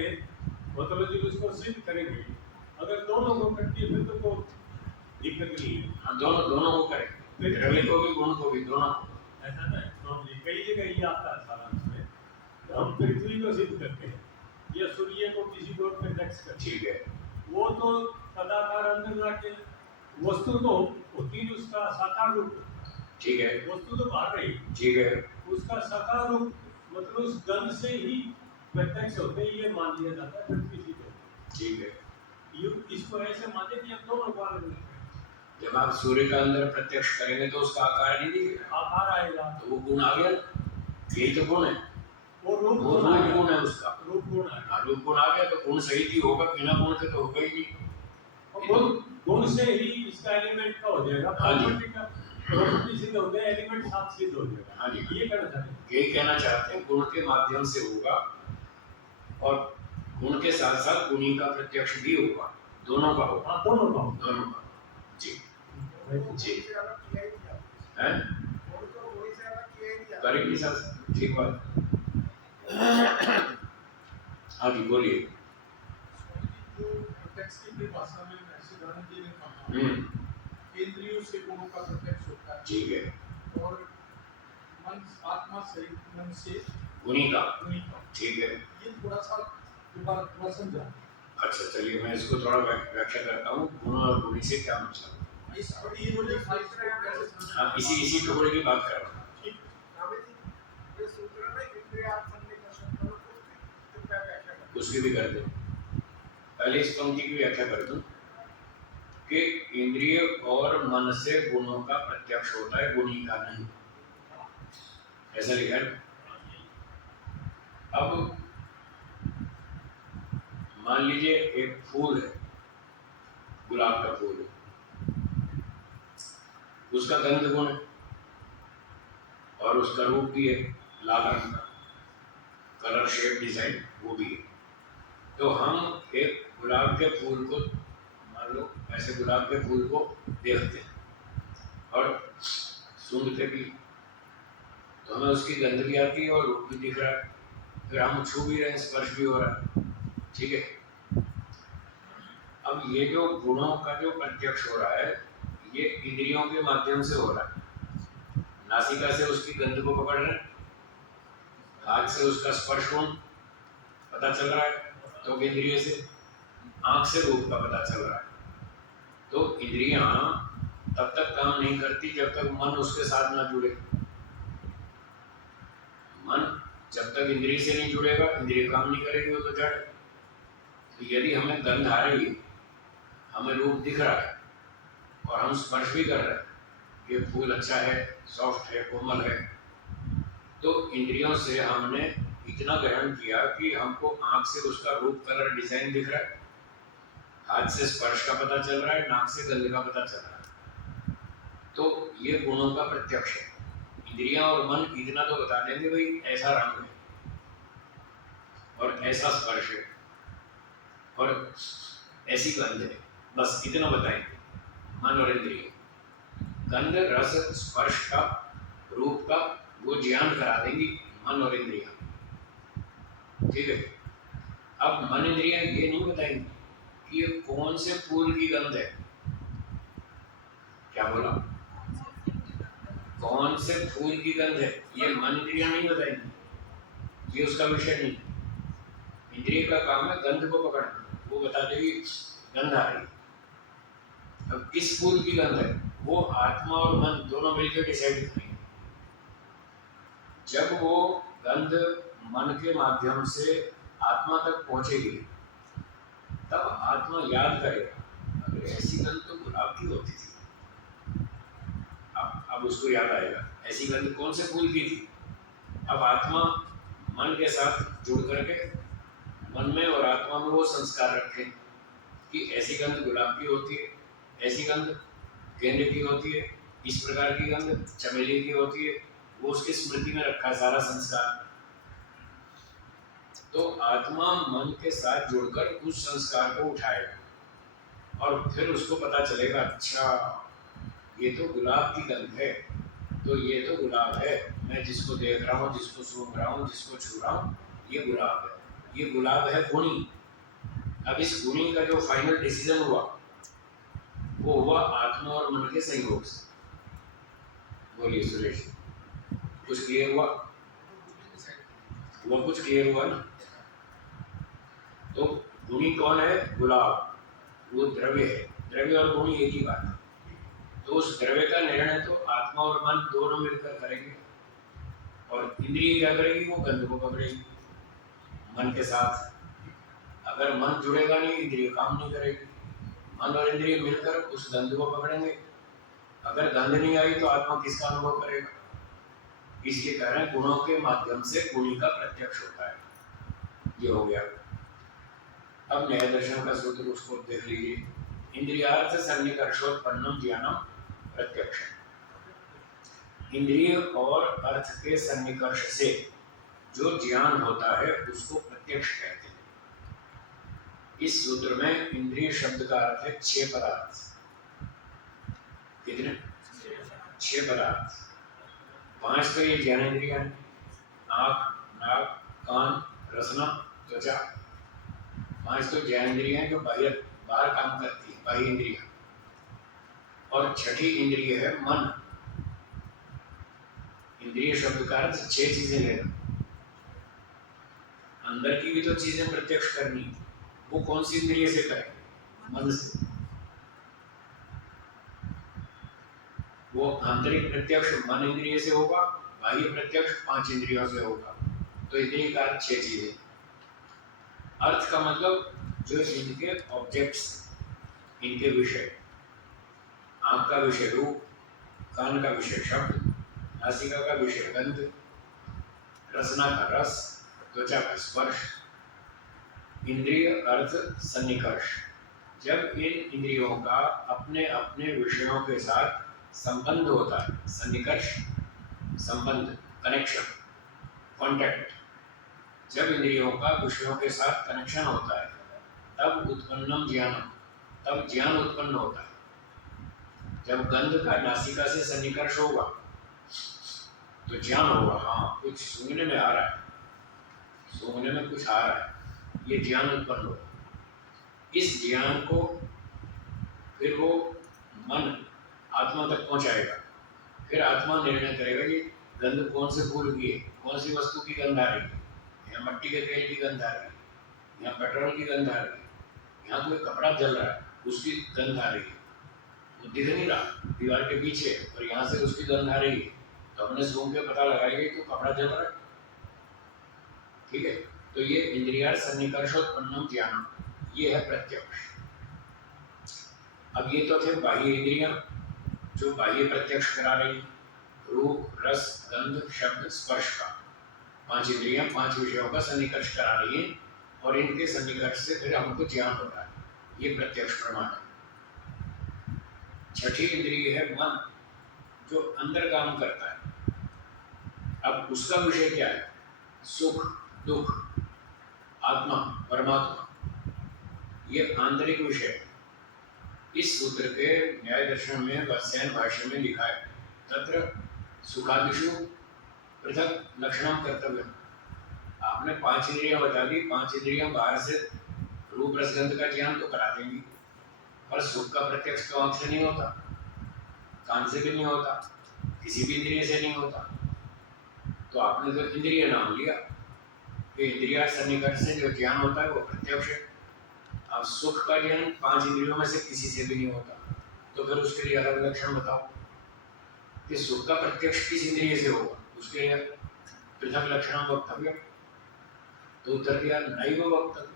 मतलब जब उसको सिद्ध करेंगे, अगर दोनों को करती है फिर तो कोई दिक्कत नहीं है। हाँ, दोनों को करें, रवि को भी गुण को भी, दोनों को। ऐसा ना नॉर्मली कई जगह ये आता है सारांश में, हम पृथ्वी को सिद्ध करते हैं या सूर्य को किसी को प्रत्यक्ष करते ठीक है, हैं, वो तो तदाकार अंदर जाके वस्तु तो होती है उसका साकार रूप, ठीक है, वस्तु तो बाहर रही, ठीक है, उसका साकार रूप मतलब उस गंध से ही प्रत्यक्ष होते हैं, ये मान लिया जाता है पृथ्वी सिद्ध होती है। ठीक है। ये इसको ऐसे मानते कि हम दोनों को अलग अलग जब आप सूर्य का अंदर प्रत्यक्ष करेंगे तो उसका आकार नहीं दिखेगा, आकार आएगा, तो वो गुण आ गया, यही तो गुण है, वो रूप वो गुण रूप आएगा, गुण है उसका। रूप गुण आएगा। हाँ, रूप गुण आ गया तो गुण सहित ही होगा, बिना गुण के तो होगा ही नहीं। और गुण से ही इसका एलिमेंट का हो जाएगा, हाँ जी। प्रॉपर्टी का प्रॉपर्टी सिद्ध हो गया, एलिमेंट साथ सिद्ध हो जाएगा। हाँ जी, ये कहना चाहते हैं। यही कहना चाहते हैं, गुण के माध्यम से होगा और गुण के साथ साथ गुणी का प्रत्यक्ष भी होगा, दोनों का होगा, हाँ, दोनों का दोनों का। जी जी, से अलग किया ही नहीं आपने। है और तो वही से अलग किया ही नहीं आपने। करेक्ट सर, ठीक बात। हाँ जी, बोलिए। जो प्रत्यक्ष की परिभाषा में सिद्धांत जी ने कहा, इंद्रियों से गुणों का प्रत्यक्ष होता है, ठीक है, और मन आत्मा से मन से गुणी का, गुणी का। ठीक है। ये थोड़ा सा दोबारा थोड़ा समझा। अच्छा, चलिए मैं इसको थोड़ा व्याख्या करता हूँ, गुण और गुणी से क्या मतलब। इस और ये मुझे खाली से कैसे समझा। हाँ, इसी टुकड़े की बात कर रहा हूँ। ठीक। रामेश जी, ये सूत्र में इंद्रिय आत्मने का शब्द को कृपया व्याख्या करें। उसकी भी कर दो, पहले इस पंक्ति की व्याख्या कर दूं कि इंद्रिय और मन से गुणों का प्रत्यक्ष होता है, गुणी का नहीं, ऐसा लिखा है। अब मान लीजिए एक फूल है, गुलाब का फूल है, उसका गंध गुण है और उसका रूप भी है लाल रंग का, कलर शेप डिजाइन वो भी है। तो हम एक गुलाब के फूल को, मान लो ऐसे गुलाब के फूल को देखते हैं और सूंघते भी, तो हमें उसकी गंध भी आती है और रूप भी दिख रहा है, फिर हम छू भी रहे हैं, स्पर्श भी हो रहा है, ठीक है। अब ये जो गुणों का जो प्रत्यक्ष हो रहा है, ये इंद्रियों के माध्यम से हो रहा है। नासिका से उसकी गंध को पकड़ रहे हैं, हाथ से उसका स्पर्श गुण पता चल रहा है, तो इंद्रिय से, आंख से रूप का पता चल रहा है। तो इंद्रियां तब तक काम नहीं करती जब तक मन उसके साथ ना जुड़े। मन जब तक इंद्रिय से नहीं जुड़ेगा, इंद्रिय काम नहीं करेगी, वो तो जड़ है। तो यदि हमें गंध आ रही है, हमें रूप दिख रहा है और हम स्पर्श भी कर रहे हैं, ये फूल अच्छा है, सॉफ्ट है, कोमल है, तो इंद्रियों से हमने इतना ग्रहण किया कि हमको आंख से उसका रूप, कलर, डिजाइन दिख रहा है, हाथ से स्पर्श का पता चल रहा है, नाक से गंध का पता चल रहा है। तो ये गुणों का प्रत्यक्ष है। इंद्रियां और मन इतना तो बता देंगे भाई ऐसा रंग है और ऐसा स्पर्श है और ऐसी गंध है, बस इतना बताएंगे मन और इंद्रिय। गंध, रस, स्पर्श का, रूप का वो ज्ञान करा देंगी मन और इंद्रियां, ठीक है। अब मन इंद्रियां ये नहीं बताएंगी कि ये कौन से फूल की गंध है, क्या बोला, कौन से फूल की गंध है, ये मन इंद्रियां नहीं बताएंगी, ये उसका विषय नहीं। इंद्रिय का काम है गंध को पकड़ना, वो बता देगी गंध आ रही। अब किस फूल की गंध है, वो आत्मा और मन दोनों मिलकर डिसाइड करेंगे। जब वो गंध मन के माध्यम से आत्मा तक पहुंचेगी, तब आत्मा याद करेगा, अरे ऐसी गंध तो गुलाब की होती थी। अब उसको याद आएगा ऐसी गंध कौन से फूल की थी। अब आत्मा मन के साथ जुड़ करके मन में और आत्मा में वो संस्कार रखें कि ऐसी गंध गुलाब की होती है, ऐसी गंध गेंदे की होती है, इस प्रकार की गंध चमेली की होती है, वो उसकी स्मृति में रखा है सारा संस्कार। तो आत्मा मन के साथ जुड़कर उस संस्कार को उठाएगा और फिर उसको पता चलेगा, अच्छा ये तो गुलाब की गंध है, तो ये तो गुलाब है, मैं जिसको देख रहा हूँ, जिसको सूंघ रहा हूँ, जिसको छू रहा हूँ, ये गुलाब है, ये गुलाब है गुणी। अब इस गुणी का जो फाइनल डिसीजन हुआ वो हुआ आत्मा और मन के संयोग से। बोलिए सुरेश, कुछ क्लियर हुआ? वो कुछ क्लियर हुआ ना? तो गुणी कौन है? गुलाब, वो द्रव्य है, द्रव्य और गुणी एक ही बात है। तो उस द्रव्य का निर्णय तो आत्मा और मन दोनों मिलकर करेंगे, और इंद्रिय क्या करेगी? वो गंध को पकड़ेगी मन के साथ। अगर मन जुड़ेगा नहीं, इंद्रिय काम नहीं करेगी। मन और इंद्रिय मिलकर उस गंध को पकड़ेंगे। अगर गंध नहीं आई तो आत्मा किसका अनुभव करेगा? इसलिए कह रहे हैं गुणों के माध्यम से गुणी का प्रत्यक्ष होता है। ये हो गया। अब न्याय दर्शन का सूत्र उसको देख लीजिए। इंद्रियार्थ सन्निकर्षोत्पन्नम ज्ञानम प्रत्यक्ष। इंद्रिय और अर्थ के सन्निकर्ष से जो ज्ञान होता है उसको प्रत्यक्ष कहते हैं। इस सूत्र में इंद्रिय शब्द का अर्थ है 6 पदार्थ। कितने? 6 पदार्थ। 5 तो ये ज्ञानेंद्रियां हैं, आँख, नाक, कान, रसना, त्वचा। 5 तो ज्ञानेंद्रियां जो बाहर काम करती है, बाह्य इंद्रियां। और छठी इंद्रिय है मन। इंद्रिय शब्द का अर्थ 6 चीजें लेना। अंदर की भी तो चीजें प्रत्यक्ष करनी, वो कौन सी इंद्रिय से करें? मन से। वो आंतरिक प्रत्यक्ष मन इंद्रिय से होगा, बाह्य प्रत्यक्ष 5 इंद्रियों से होगा। तो इंद्रिय का अर्थ 6 चीजें। अर्थ का मतलब जो इनके ऑब्जेक्ट्स, इनके विषय। आंख का विषय रूप, कान का विषय शब्द, नासिका का विषय गंध, रसना का रस, त्वचा का स्पर्श। इंद्रिय अर्थ सन्निकर्ष। जब इन इंद्रियों का अपने अपने विषयों के साथ संबंध होता है, सन्निकर्ष संबंध, कनेक्शन, कॉन्टैक्ट। जब इंद्रियों का विषयों के साथ कनेक्शन होता है तब उत्पन्नम ज्ञानम, तब ज्ञान उत्पन्न होता है। जब गंध का नासिका से सन्निकर्ष होगा तो ज्ञान होगा, हाँ कुछ सूंघने में आ रहा है, सूंघने में कुछ आ रहा है, ये ज्ञान उत्पन्न होगा। इस ज्ञान को फिर वो मन आत्मा तक पहुंचाएगा। फिर आत्मा निर्णय करेगा कि गंध कौन से फूल की है, कौन सी वस्तु की गंध आ रही है। यहाँ मिट्टी के तेल की गंध आ रही है, यहाँ पेट्रोल की गंध आ रही है, यहाँ कोई कपड़ा जल रहा है उसकी गंध आ रही है। वो दिख नहीं रहा, दीवार के पीछे, और यहाँ से उसकी गंध आ रही है, तो हमने सूंघ के पता लगाया कि तो कपड़ा जल रहा है। ठीक है, तो ये इंद्रिया सन्निकर्षोत्पन्नम ज्ञानम, ये है प्रत्यक्ष। अब ये तो थे बाह्य इंद्रियां जो बाह्य प्रत्यक्ष करा रही, रूप, रस, गंध, शब्द, स्पर्श का। 5 इंद्रियां 5 विषयों का सन्निकर्ष करा रही है, और इनके सन्निकर्ष से फिर हमको ज्ञान होता है। ये प्रत्यक्ष प्रमाण है। छठी इंद्रिय है मन, जो अंदर काम करता है। अब उसका विषय क्या है? सुख, दुख, आत्मा, परमात्मा, ये आंतरिक विषय है। इस सूत्र के न्याय दर्शन में वत्स्यायन भाष्य में लिखा है, तत्र सुखादिषु पृथक लक्षणम कर्तव्यम। आपने 5 इंद्रियां बता दी, 5 इंद्रियां बाहर से रूप रस गंध का ज्ञान तो करा देंगी, पर सुख का प्रत्यक्ष तो आंख से नहीं होता, कान से भी नहीं होता, किसी भी इंद्रिय से नहीं होता। तो आपने तो इंद्रिय नाम लिया कि इंद्रिया सन्निकर्ष से जो ज्ञान होता है वो प्रत्यक्ष है। अब सुख का ज्ञान 5 इंद्रियों में से किसी से भी नहीं होता, तो फिर उसके लिए अलग लक्षण बताओ कि सुख का प्रत्यक्ष किस इंद्रिय से होगा, उसके लिए पृथक लक्षण वक्तव्य। तो उत्तर दिया नैव वक्तव्य,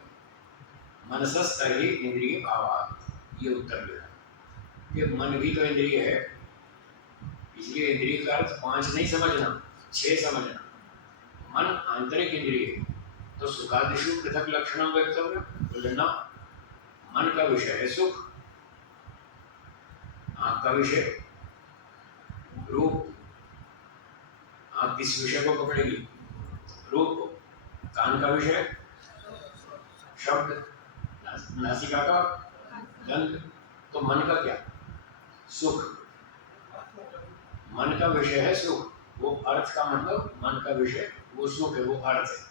मनसस्तर्हि इंद्रिय भावात्। ये उत्तर दिया कि मन भी तो इंद्रिय है, इसलिए इंद्रिय का अर्थ 5 नहीं समझना, 6 समझना। मन आंतरिक इंद्रिय है, तो सुखादिषु पृथक लक्षण वक्तव्य बोलना। मन का विषय है सुख, आँख का विषय रूप, आँख किस विषय को पकड़ेगी? रूप को। कान का विषय शब्द, नासिका का गंध। तो मन का क्या? सुख। मन का विषय है सुख, वो अर्थ का मतलब मन का विषय वो सुख है, वो अर्थ है।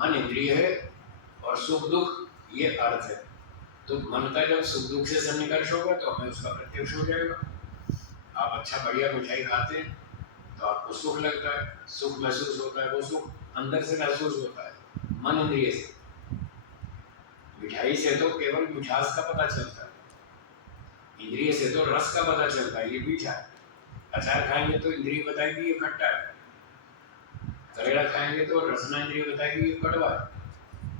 मन इंद्रिय है और सुख दुख ये अर्थ है। तो मन का जब सुख दुख से सन्निकर्ष होगा तो हमें उसका प्रत्यक्ष हो जाएगा। आप अच्छा बढ़िया मिठाई खाते हैं तो आपको सुख लगता है, सुख महसूस होता है, वो सुख अंदर से महसूस होता है मन इंद्रिय से। मिठाई से तो केवल मिठास का पता चलता है, इंद्रिय से तो रस का पता चलता है, ये मीठा है। अचार खाएंगे तो इंद्रिय बताएगी ये खट्टा है, करेला खाएंगे तो रसना इंद्रिय बताएगी ये कड़वा है।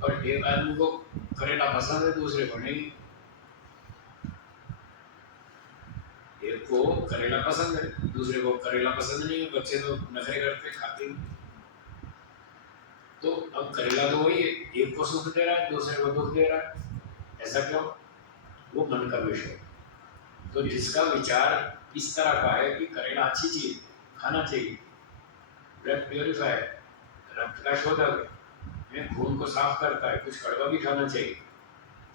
और एक आदमी को करेला पसंद है, दूसरे को नहीं। एक को करेला पसंद है, दूसरे को करेला पसंद नहीं है। बच्चे तो नखरे करते खाते नहीं। तो अब करेला तो वही है, एक को सुख दे रहा है, दूसरे को दुख दे रहा है। ऐसा क्यों? वो मन का विषय है। तो जिसका विचार इस तरह का है कि करेला अच्छी चीज खाना चाहिए, ब्लड प्योरीफायर, रक्त का शोधक है, खून को साफ करता है, कुछ कड़वा भी खाना चाहिए,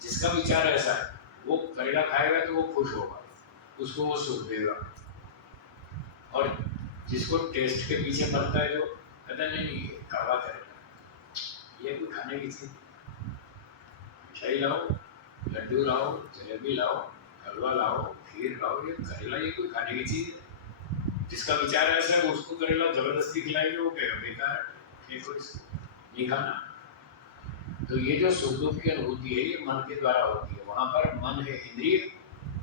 जिसका विचार ऐसा है वो करेला खाएगा तो वो खुश होगा, उसको वो सुख देगा। और जिसको टेस्ट के पीछे पड़ता है, जो कहता नहीं ये कड़वा करेला, ये कोई खाने की चीज, मिठाई लाओ, लड्डू लाओ, जलेबी लाओ, हलवा लाओ, खीर लाओ, ये करेला ये कोई खाने की चीज है। जिसका विचार ऐसा है उसको करेला जबरदस्ती खिलाएंगे, वो कहेगा बेकार है, ये कोई नहीं खाना। तो ये जो सुख दुख की अनुभूति है ये मन के द्वारा होती है। वहां पर मन है इंद्रिय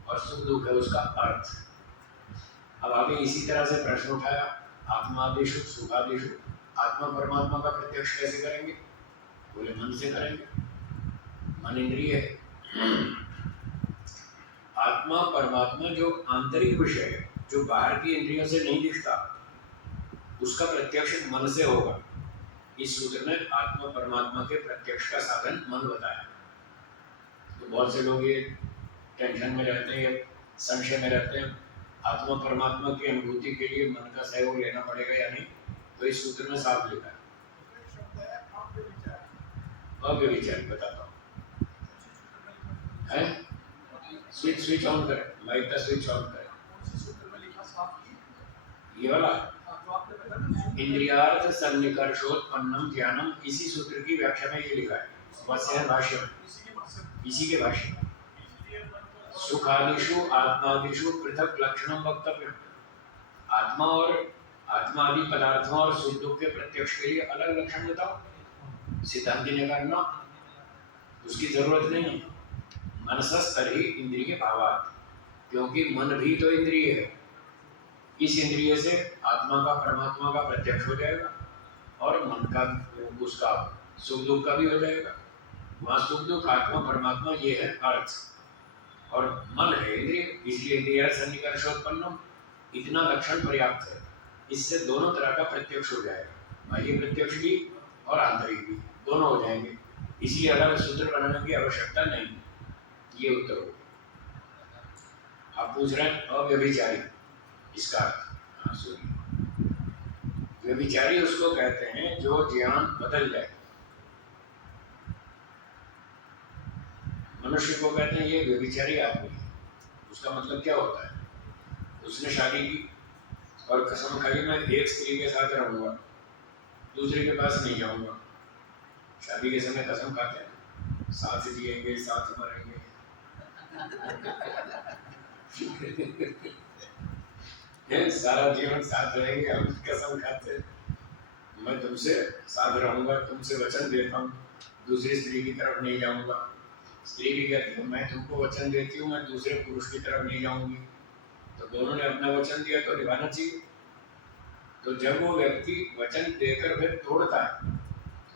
और सुख दुख है उसका अर्थ। अब आगे इसी तरह से प्रश्न उठाया, आत्मादेशु सुखादेशु, आत्मा परमात्मा का प्रत्यक्ष कैसे करेंगे? बोले मन से करेंगे, मन इंद्रिय है। आत्मा परमात्मा जो आंतरिक विषय है, जो बाहर की इंद्रियों से नहीं दिखता, उसका प्रत्यक्ष मन से होगा। इस सूत्र में आत्मा परमात्मा के प्रत्यक्ष का साधन मन बताया। तो बहुत से लोग ये टेंशन में रहते हैं, संशय में रहते हैं, आत्मा परमात्मा की अनुभूति के लिए मन का सहयोग लेना पड़ेगा या नहीं। तो इस सूत्र में साफ लिखा है अव्यभिचारी। बताता हूँ, है स्विच ऑन करें, लाइट का स्विच ऑन करें, ये वाला इंद्रियार्थ सन्निकर्षोत्पन्नम ज्ञानम, इसी सूत्र की व्याख्या में ये लिखा है। वस्य भाष्य में, इसी के भाष्य में, सुखादिषु आत्मादिषु पृथक लक्षणम वक्तव्य। आत्मा और आत्मा आदि पदार्थों और सुख दुख के प्रत्यक्ष के लिए अलग लक्षण बताओ। सिद्धांति ने कहा ना, उसकी जरूरत नहीं है। मनसस्तरी इंद्रिय भावात्, क्योंकि मन भी तो इंद्रिय है। इस इंद्रिय से आत्मा का परमात्मा का प्रत्यक्ष हो जाएगा और मन का उसका सुख दुख का भी हो जाएगा। वहाँ सुख दुख आत्मा परमात्मा ये है अर्थ, और मन है इंद्रिय, इसलिए इंद्रिय सन्निकर्षोत्पन्नम, इतना लक्षण पर्याप्त है। इससे दोनों तरह का प्रत्यक्ष हो जाएगा, बाह्य प्रत्यक्ष भी और आंतरिक भी, दोनों हो जाएंगे। इसलिए अलग सूत्र बनाने की आवश्यकता नहीं। ये उत्तर हो। आप पूछ रहे हैं अव्यभिचारी, इसका अर्थ हाँ सुनिए। व्यभिचारी उसको कहते हैं जो ज्ञान बदल जाए। मनुष्य को कहते हैं ये व्यभिचारी आदमी है। उसका मतलब क्या होता है? उसने शादी की और कसम खाई मैं एक स्त्री के साथ रहूंगा, दूसरे के पास नहीं जाऊंगा। शादी के समय कसम खाते हैं, साथ जिएंगे साथ मरेंगे। सारा जीवन साथ रहेंगे, हम कसम खाते हैं मैं तुमसे साथ रहूंगा, तुमसे वचन देता हूँ, दूसरी स्त्री की तरफ नहीं जाऊंगा। स्त्री भी कहती है मैं तुमको वचन देती हूँ, मैं दूसरे पुरुष की तरफ नहीं जाऊंगी। तो दोनों ने अपना वचन दिया तो निभाना चाहिए। तो जब वो व्यक्ति वचन देकर फिर तोड़ता है,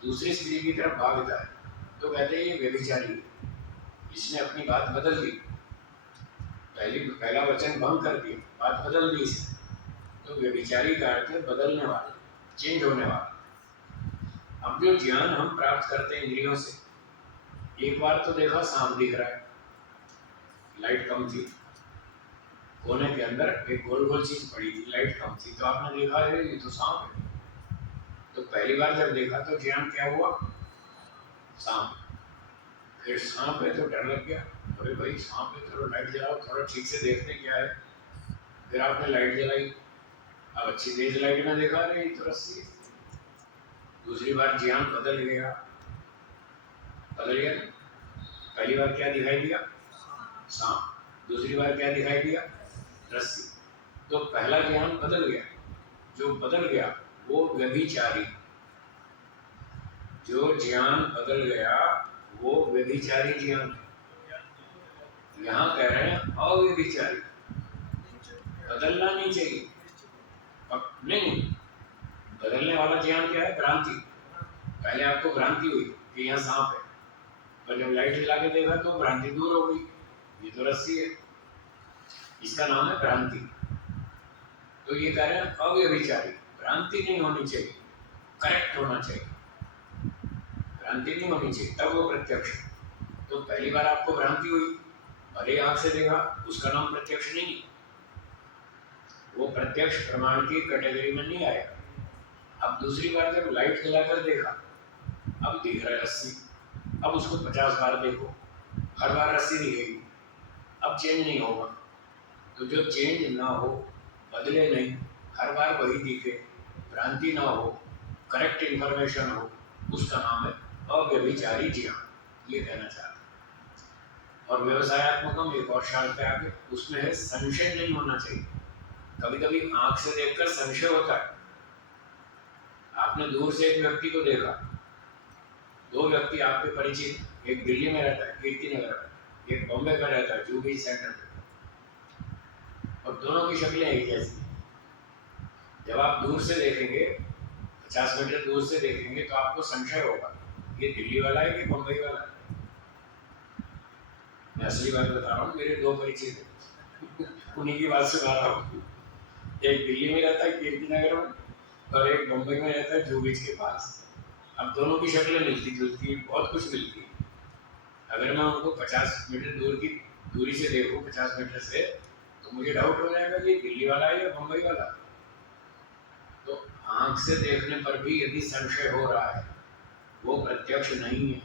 दूसरी स्त्री की तरफ भागता है, तो कहते हैं ये व्यभिचारी है, इसने अपनी बात बदल दी। पहला वचन भंग कर दिया, बात बदल दी इसने। तो व्यभिचारी का अर्थ है बदलने वाला, चेंज होने वाला। अब जो ज्ञान हम प्राप्त करते हैं इंद्रियों से, एक बार तो देखा सांप दिख रहा है, लाइट कम थी, कोने के अंदर एक गोल गोल चीज पड़ी थी, लाइट कम थी, तो आपने देखा अरे ये तो सांप है। तो पहली बार जब देखा तो ज्ञान क्या हुआ? सांप। फिर सांप है तो डर लग गया, अरे भाई सांप है, थोड़ा लाइट जलाओ, थोड़ा ठीक से देखते क्या है। फिर आपने लाइट जलाई, अब अच्छी तेज लाइट में देखा अरे ये तो रस्सी है। दूसरी बार ज्ञान बदल गया, बदल गया ना? पहली बार क्या दिखाई दिया? सांप। दूसरी बार क्या दिखाई दिया? रस्सी। तो पहला ज्ञान बदल गया, जो बदल गया वो व्यभिचारी, जो ज्ञान बदल गया वो व्यभिचारी ज्ञान। यहाँ कह रहे हैं अव्यभिचारी, बदलना नहीं चाहिए। नहीं, बदलने वाला ज्ञान क्या है? भ्रांति। पहले आपको भ्रांति हुई कि यहाँ सांप है, पर जब लाइट जला के देखा तो भ्रांति दूर हो गई, ये तो रस्सी है। इसका नाम है भ्रांति। तो ये कह रहे हैं अव्यभिचारी, भ्रांति नहीं होनी चाहिए, करेक्ट होना चाहिए, भ्रांति नहीं होनी चाहिए, तब वो प्रत्यक्ष। तो पहली बार आपको भ्रांति हुई, भले आंख से देखा, उसका नाम प्रत्यक्ष नहीं, वो प्रत्यक्ष प्रमाण की कैटेगरी में नहीं आया। अब दूसरी बार जब लाइट जलाकर देखा, अब दिख रहा है रस्सी, अब उसको 50 बार देखो, हर बार रस्सी दिखेगी, अब चेंज नहीं होगा। तो जो चेंज ना हो, बदले नहीं, हर बार वही दिखे, भ्रांति ना हो, करेक्ट इंफॉर्मेशन हो, उसका नाम है अव्यभिचारी ज्ञान, ये कहना चाहते हैं। और व्यवसायत्मकम एक और शर्त है आगे, उसमें है संशय नहीं होना चाहिए। कभी कभी आंख से देखकर संशय होता है। आपने दूर से एक व्यक्ति को देखा, दो व्यक्ति आपके परिचित, एक दिल्ली में रहता है कीर्ति नगर में, एक बॉम्बे में रहता है जूबली सेंटर में, और दोनों की शक्लें एक जैसी। जब आप दूर से देखेंगे, 50 मीटर दूर से देखेंगे, तो आपको संशय होगा ये दिल्ली वाला है कि बम्बई वाला है। मैं असली बात बता रहा हूँ, मेरे दो परिचित हैं, उन्हीं की बात सुना रहा हूँ। एक दिल्ली में रहता है कीर्ति नगर में, और एक बम्बई में रहता है जूबीच के पास। अब दोनों की शक्लें मिलती जुलती, बहुत कुछ मिलती है। अगर मैं उनको 50 मीटर दूर की दूरी से देखूँ, 50 मीटर से, तो मुझे डाउट हो जाएगा कि दिल्ली वाला है या बम्बई वाला। तो आंख से देखने पर भी यदि संशय हो रहा है, वो प्रत्यक्ष नहीं है,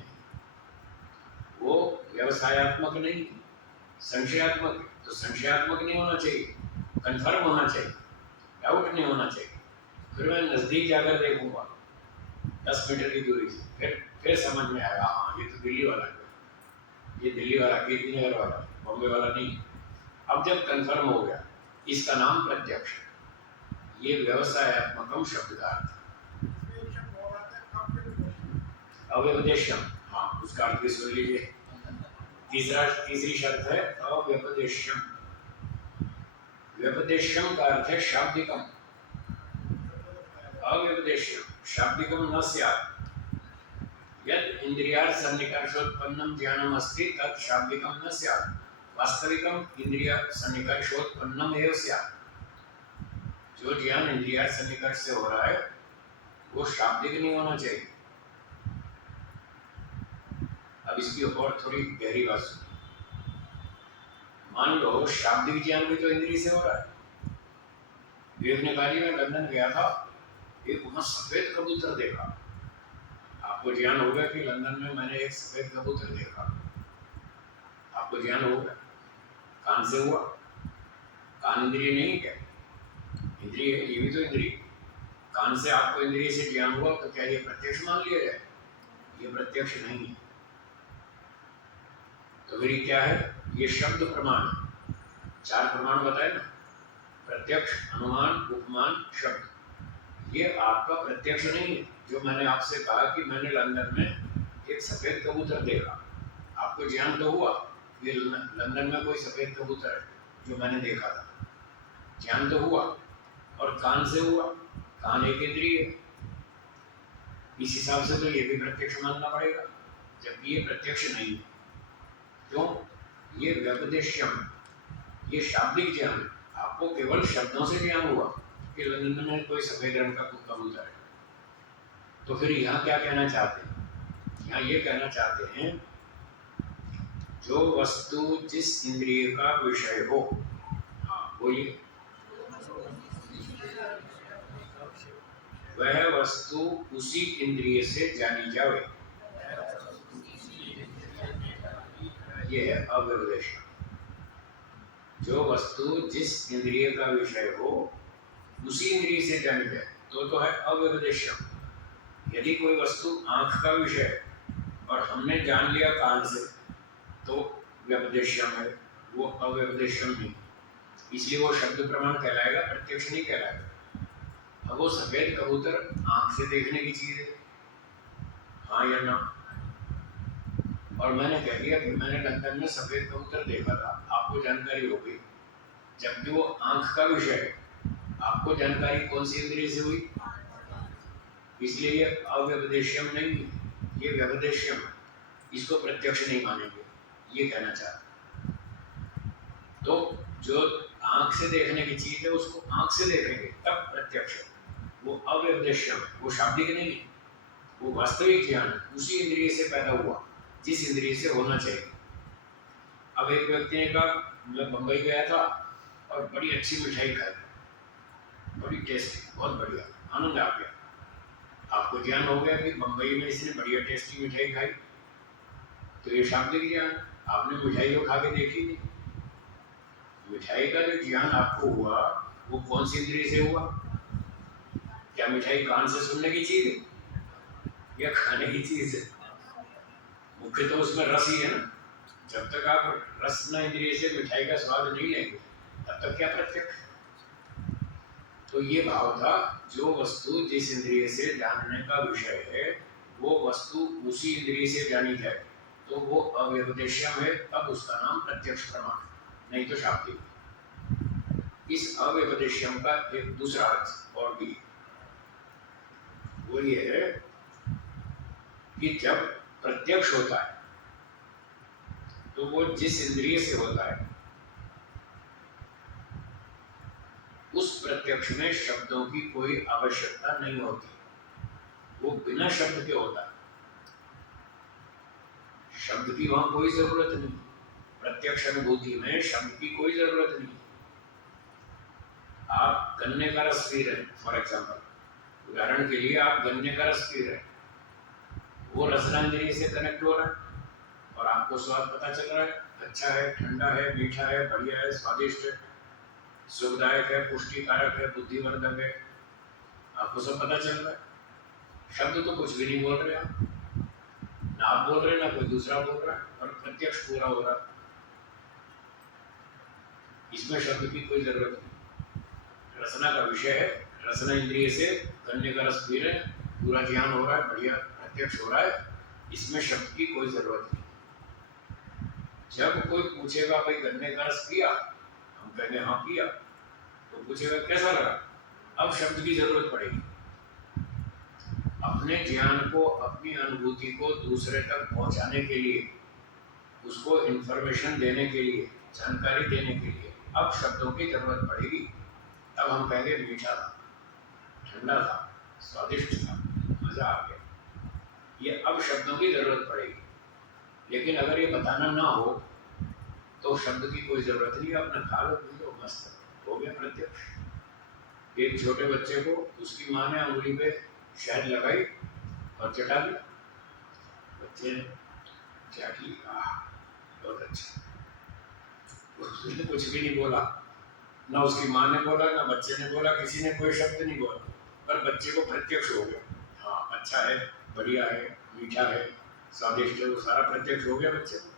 वो व्यवसायत्मक नहीं, संशयात्मक है। तो संशयात्मक नहीं होना चाहिए, कंफर्म होना चाहिए, डाउट नहीं होना चाहिए। फिर मैं नजदीक जाकर देखूंगा 10 मीटर की दूरी से, फिर समझ में आएगा हाँ ये तो दिल्ली वाला है, ये दिल्ली वाला, कीर्ति नगर वाला, बॉम्बे वाला नहीं। अब जब कंफर्म हो गया, इसका नाम प्रत्यक्ष। ये व्यवसायत्मकम शब्द का अर्थ। अव्यपदेश्यम, हाँ उसका अर्थ भी सुन लीजिए। तीसरी शर्त है अव्यपदेश्यम। व्यपदेश्यम का अर्थ है शाब्दिकम। अव्यपदेश्यम शाब्दिकम न स्यात्। यद इंद्रियार्थ सन्निकर्षोत्पन्नम ज्ञानम अस्ति तत् शाब्दिकम न स्यात्। वास्तविकम इंद्रिय सन्निकर्षोत्पन्नम एव स्यात्। जो ज्ञान इंद्रियार्थ सन्निकर्ष से हो रहा है वो शाब्दिक नहीं होना चाहिए। अब इसकी और थोड़ी गहरी बात सुनिए। मान लो शाब्दिक ज्ञान भी तो इंद्रिय से हो रहा है। विवेक ने कहा मैं लंदन गया था, एक वहां सफेद कबूतर देखा। आपको ज्ञान होगा कि लंदन में मैंने एक सफेद कबूतर देखा, आपको ज्ञान होगा। कान से हुआ, कान इंद्रिय नहीं क्या? इंद्रिय है, ये भी तो इंद्रिय। कान से आपको इंद्रिय से ज्ञान हुआ, तो क्या ये प्रत्यक्ष मान लिया जाए? ये प्रत्यक्ष नहीं है। तो फिर क्या है? ये शब्द प्रमाण। 4 प्रमाण बताए ना, प्रत्यक्ष, अनुमान, उपमान, शब्द। ये आपका प्रत्यक्ष नहीं है। जो मैंने आपसे कहा कि मैंने लंदन में एक सफेद कबूतर देखा, आपको ज्ञान तो हुआ ये लंदन में कोई सफेद कबूतर है जो मैंने देखा था, ज्ञान तो हुआ। और कान से हुआ, कान एक इंद्रिय है। इस हिसाब से तो ये भी प्रत्यक्ष मानना पड़ेगा, जबकि ये प्रत्यक्ष नहीं है। क्यों? ये व्यपदेश्यम, ये शाब्दिक ज्ञान। आपको केवल शब्दों से ज्ञान हुआ कि लंदन में कोई सफेद रंग का कबूतर है। तो फिर यहाँ क्या कहना चाहते हैं? यहाँ ये कहना चाहते हैं जो वस्तु जिस इंद्रिय का विषय हो, बोलिए। वह वस्तु उसी इंद्रिय से जानी जावे, यह है अव्यवदेशम। जो वस्तु जिस इंद्रिय का विषय हो उसी इंद्रिय से जानी जाए तो है अव्यवदेशम। यदि कोई वस्तु आंख का विषय है और हमने जान लिया कान से तो व्यपदेशम है, वो अव्यपदेशम नहीं। इसलिए वो शब्द प्रमाण कहलाएगा, प्रत्यक्ष नहीं कहलाएगा। अब वो सफेद कबूतर आंख से देखने की चीज है, हाँ या ना? और मैंने कह दिया कि मैंने लंदन में सफेद कबूतर देखा था, आपको जानकारी हो गई, जबकि वो आंख का विषय है। आपको जानकारी कौन सी इंद्रिय से हुई? इसलिए ये अव्यपदेशम नहीं है, ये व्यपदेशम है। इसको प्रत्यक्ष नहीं मानेंगे, ये कहना चाहते। तो जो आंख से देखने की चीज है उसको आंख से देखेंगे तब प्रत्यक्ष है, वो अव्यपदेशम है, वो शाब्दिक नहीं है, वो वास्तविक ज्ञान है, उसी इंद्रिय से पैदा हुआ जिस इंद्रिय से होना चाहिए। अब एक व्यक्ति ने कहा मैं बम्बई गया था और बड़ी अच्छी मिठाई खाई, बड़ी टेस्टी, बहुत बढ़िया, आनंद आ गया। आपको ज्ञान हो गया कि बम्बई में इसने बढ़िया टेस्टी मिठाई खाई, तो ये शाब्दिक ज्ञान। आपने मिठाई तो खा के देखी नहीं। मिठाई का जो ज्ञान आपको हुआ वो कौन सी इंद्रिय से हुआ? क्या मिठाई कान से सुनने की चीज है या खाने की चीज है? मुख्य तो उसमें रस ही है ना। जब तक आप रसना इंद्रिय से मिठाई का स्वाद नहीं लेंगे तब तक क्या प्रत्यक्ष? तो ये भाव था, जो वस्तु जिस इंद्रिय से जानने का विषय है वो वस्तु उसी इंद्रिय से जानी जाए तो वो अव्यपदेशम है, तब उसका नाम प्रत्यक्ष प्रमाण, नहीं तो शाब्दिक। इस अव्यपदेशम का एक दूसरा अर्थ और भी, वो ये है कि जब प्रत्यक्ष होता है तो वो जिस इंद्रिय से होता है उस प्रत्यक्ष में शब्दों की कोई आवश्यकता नहीं होती, वो बिना शब्द के होता है। शब्द की वहां कोई जरूरत नहीं, प्रत्यक्ष अनुभूति में शब्द की कोई जरूरत नहीं। आप गन्ने का रस पी रहे हैं, फॉर एग्जाम्पल, उदाहरण के लिए आप गन्ने का रस पी रहे हैं, वो रसना इंद्रिय से कनेक्ट हो रहा है और आपको स्वाद पता चल रहा है, अच्छा है, ठंडा है, मीठा है, बढ़िया है, स्वादिष्ट है, सुखदायक है, पुष्टिकारक है, बुद्धिवर्धक है, आपको सब पता चल रहा है। शब्द तो कुछ भी नहीं बोल रहे आप, ना आप बोल रहे ना कोई दूसरा बोल रहा है, और प्रत्यक्ष पूरा हो रहा है। इसमें शब्द की कोई जरूरत नहीं। रसना का विषय है, रसना इंद्रिय से गन्ने का रस पी रहे हैं, पूरा ज्ञान हो रहा है, बढ़िया प्रत्यक्ष हो रहा है, इसमें शब्द की कोई जरूरत नहीं। जब कोई पूछेगा भाई गन्ने का रस पिया, हम कहेंगे हाँ पिया, तो पूछेगा कैसा लगा, अब शब्द की जरूरत पड़ेगी। अपने ज्ञान को, अपनी अनुभूति को दूसरे तक पहुंचाने के लिए, उसको इंफॉर्मेशन देने के लिए, जानकारी देने के लिए अब शब्दों की जरूरत पड़ेगी। तब हम कहेंगे मीठा था, ठंडा था, स्वादिष्ट था, मजा आ गया। ये अब शब्दों की जरूरत पड़ेगी। लेकिन अगर ये बताना ना हो तो शब्द की कोई जरूरत नहीं, अपना खा लो, पी लो, मस्त हो गया प्रत्यक्ष। एक छोटे बच्चे को उसकी माँ ने अंगुली पे शहद लगाई और चटा दी, बच्चे ने चाट ली, बहुत अच्छा। उसने कुछ भी नहीं बोला, ना उसकी माँ ने बोला, ना बच्चे ने बोला, किसी ने कोई शब्द नहीं बोला, पर बच्चे को प्रत्यक्ष हो गया, हाँ अच्छा है, बढ़िया है, मीठा है, स्वादिष्ट है, वो सारा प्रत्यक्ष हो गया बच्चे को।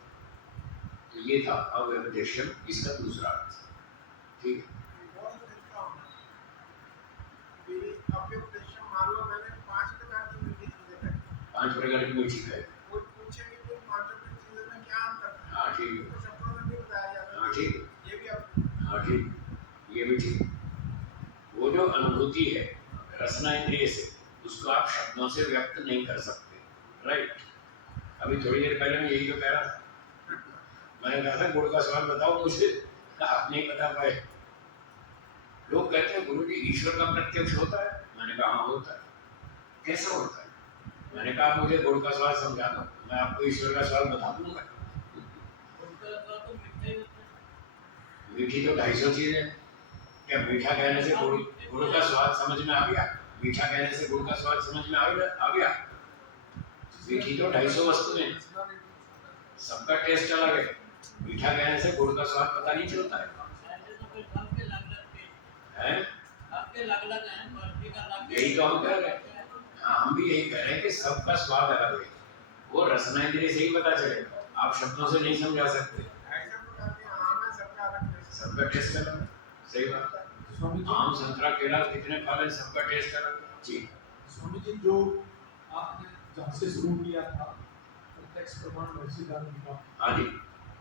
तो ये था अव्यपदेशम, इसका दूसरा अर्थ। ठीक है, पांच प्रकार की मीठी खाई, हाँ ठीक है, हाँ ठीक है, हाँ ठीक, ये भी ठीक। वो जो अनुभूति है रसना इंद्रिय से, उसको आप शब्दों से व्यक्त नहीं कर सकते, राइट। अभी थोड़ी देर पहले मैं यही तो कह रहा था, मैंने कहा था गुड़ का स्वाद बताओ मुझे, आप नहीं बता पाए। लोग कहते हैं गुरु जी ईश्वर का प्रत्यक्ष होता है, मैंने कहा हाँ होता है। कैसा होता है? मैंने कहा आप मुझे गुड़ का स्वाद समझा दो, मैं आपको ईश्वर का स्वाद बता दूंगा। मीठी तो 250 चीज है, क्या मीठा कहने से गुड़ का स्वाद समझ में आ गया? मीठा कहने से गुड़ का स्वाद समझ में आ गया? मीठी तो 250 वस्तु है, सबका टेस्ट अलग है। मीठा कहने से गुड़ का स्वाद पता नहीं चलता है। यही तो हम कह रहे हैं। हाँ, हम भी यही कह रहे हैं कि सबका स्वाद अलग है, वो रसना इंद्रिय से ही पता चलेगा, आप शब्दों से नहीं समझा सकते। सबका टेस्ट अलग है, सही बात है। स्वामी जी, आम, संतरा, केला कितने फल है, सबका टेस्ट अलग है। जी स्वामी जी, जो आपने जहाँ से शुरू किया था प्रत्यक्ष प्रमाण वैसी धारण का, हाँ जी,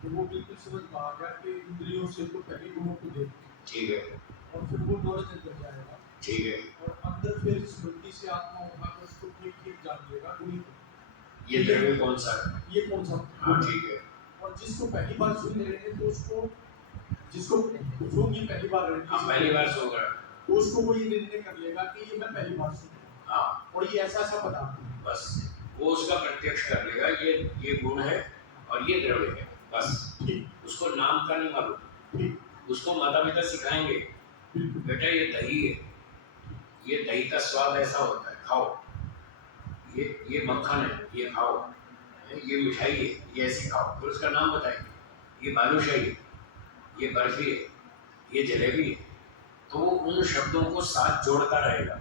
तो वो बिल्कुल समझ में आ गया कि इंद्रियों से तो पहले गुणों को देखते ठीक है, और फिर वो नॉलेज अंदर जाएगा ठीक है। और अंदर फिर स्मृति से आत्मा होगा तो उसको ठीक ठीक जान लेगा गुणी को। ये द्रव्य कौन सा है? ये कौन सा? हाँ ठीक है। और जिसको पहली बार सुन रहे हैं तो उसको, जिसको सुनगी पहली बार आप पहली बार सो गए तो उसको वो ये निर्णय कर लेगा कि ये मैं पहली बार सुन रहा हूँ। हाँ, और ये ऐसा ऐसा बता दूँ, बस वो उसका प्रत्यक्ष कर लेगा, ये गुण है और ये द्रव्य है, बस। ठीक उसको नाम का नहीं मालूम, ठीक उसको माता पिता सिखाएंगे, बिल्कुल बेटा ये दही है, ये दही का स्वाद ऐसा होता है, खाओ। ये मक्खन है, ये खाओ। ये मिठाई है, ये ऐसी खाओ। फिर उसका नाम बताएंगे, ये बालूशाही है, ये बर्फी है, ये जलेबी है। तो वो उन शब्दों को साथ जोड़ता रहेगा,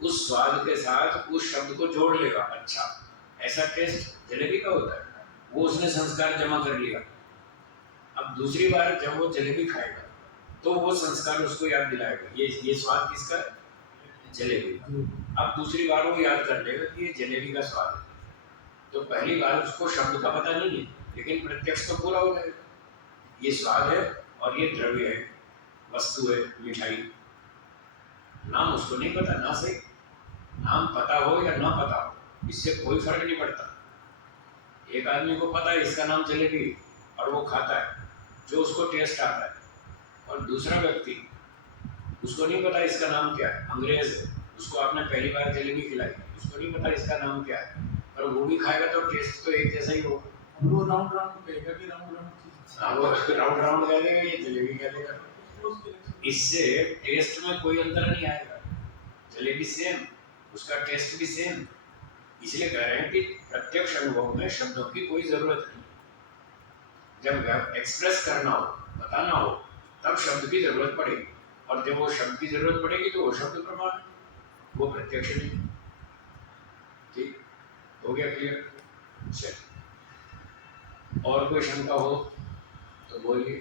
उस स्वाद के साथ उस शब्द को जोड़ लेगा। अच्छा, ऐसा टेस्ट जलेबी का होता है, वो उसने संस्कार जमा कर लिया। अब दूसरी बार जब वो जलेबी खाएगा तो वो संस्कार उसको याद दिलाएगा, ये स्वाद किसका है? जलेबी। अब दूसरी बार वो याद कर लेगा कि ये जलेबी का स्वाद है। तो पहली बार उसको शब्द का पता नहीं है, लेकिन प्रत्यक्ष तो पूरा हो जाएगा, ये स्वाद है और ये द्रव्य है, वस्तु है, मिठाई। नाम उसको नहीं पता, ना सही, नाम पता हो या ना पता हो, इससे कोई फर्क नहीं पड़ता। एक आदमी को पता है इसका नाम जलेबी और वो खाता है, जो उसको टेस्ट आता है। और दूसरा व्यक्ति, उसको नहीं पता इसका नाम क्या है, अंग्रेज है, उसको आपने पहली बार जलेबी खिलाई, उसको नहीं पता इसका नाम क्या है, पर वो भी खाएगा तो टेस्ट तो एक जैसा ही होगा। वो राउंड राउंड कहेगा कि राउंड राउंड चीज, हाँ, वो राउंड राउंड कह देगा, ये जलेबी कह देगा। इससे टेस्ट में कोई अंतर नहीं आएगा, जलेबी सेम, उसका टेस्ट भी सेम। इसलिए कह रहे हैं कि प्रत्यक्ष अनुभव में शब्दों की कोई जरूरत नहीं। जब एक्सप्रेस करना हो, बताना हो, तब शब्द की जरूरत पड़ेगी, और जब वो शब्द की जरूरत पड़ेगी तो वो शब्द प्रमाण, वो प्रत्यक्ष नहीं। ठीक हो गया, क्लियर? चलिए, और कोई शंका हो तो बोलिए।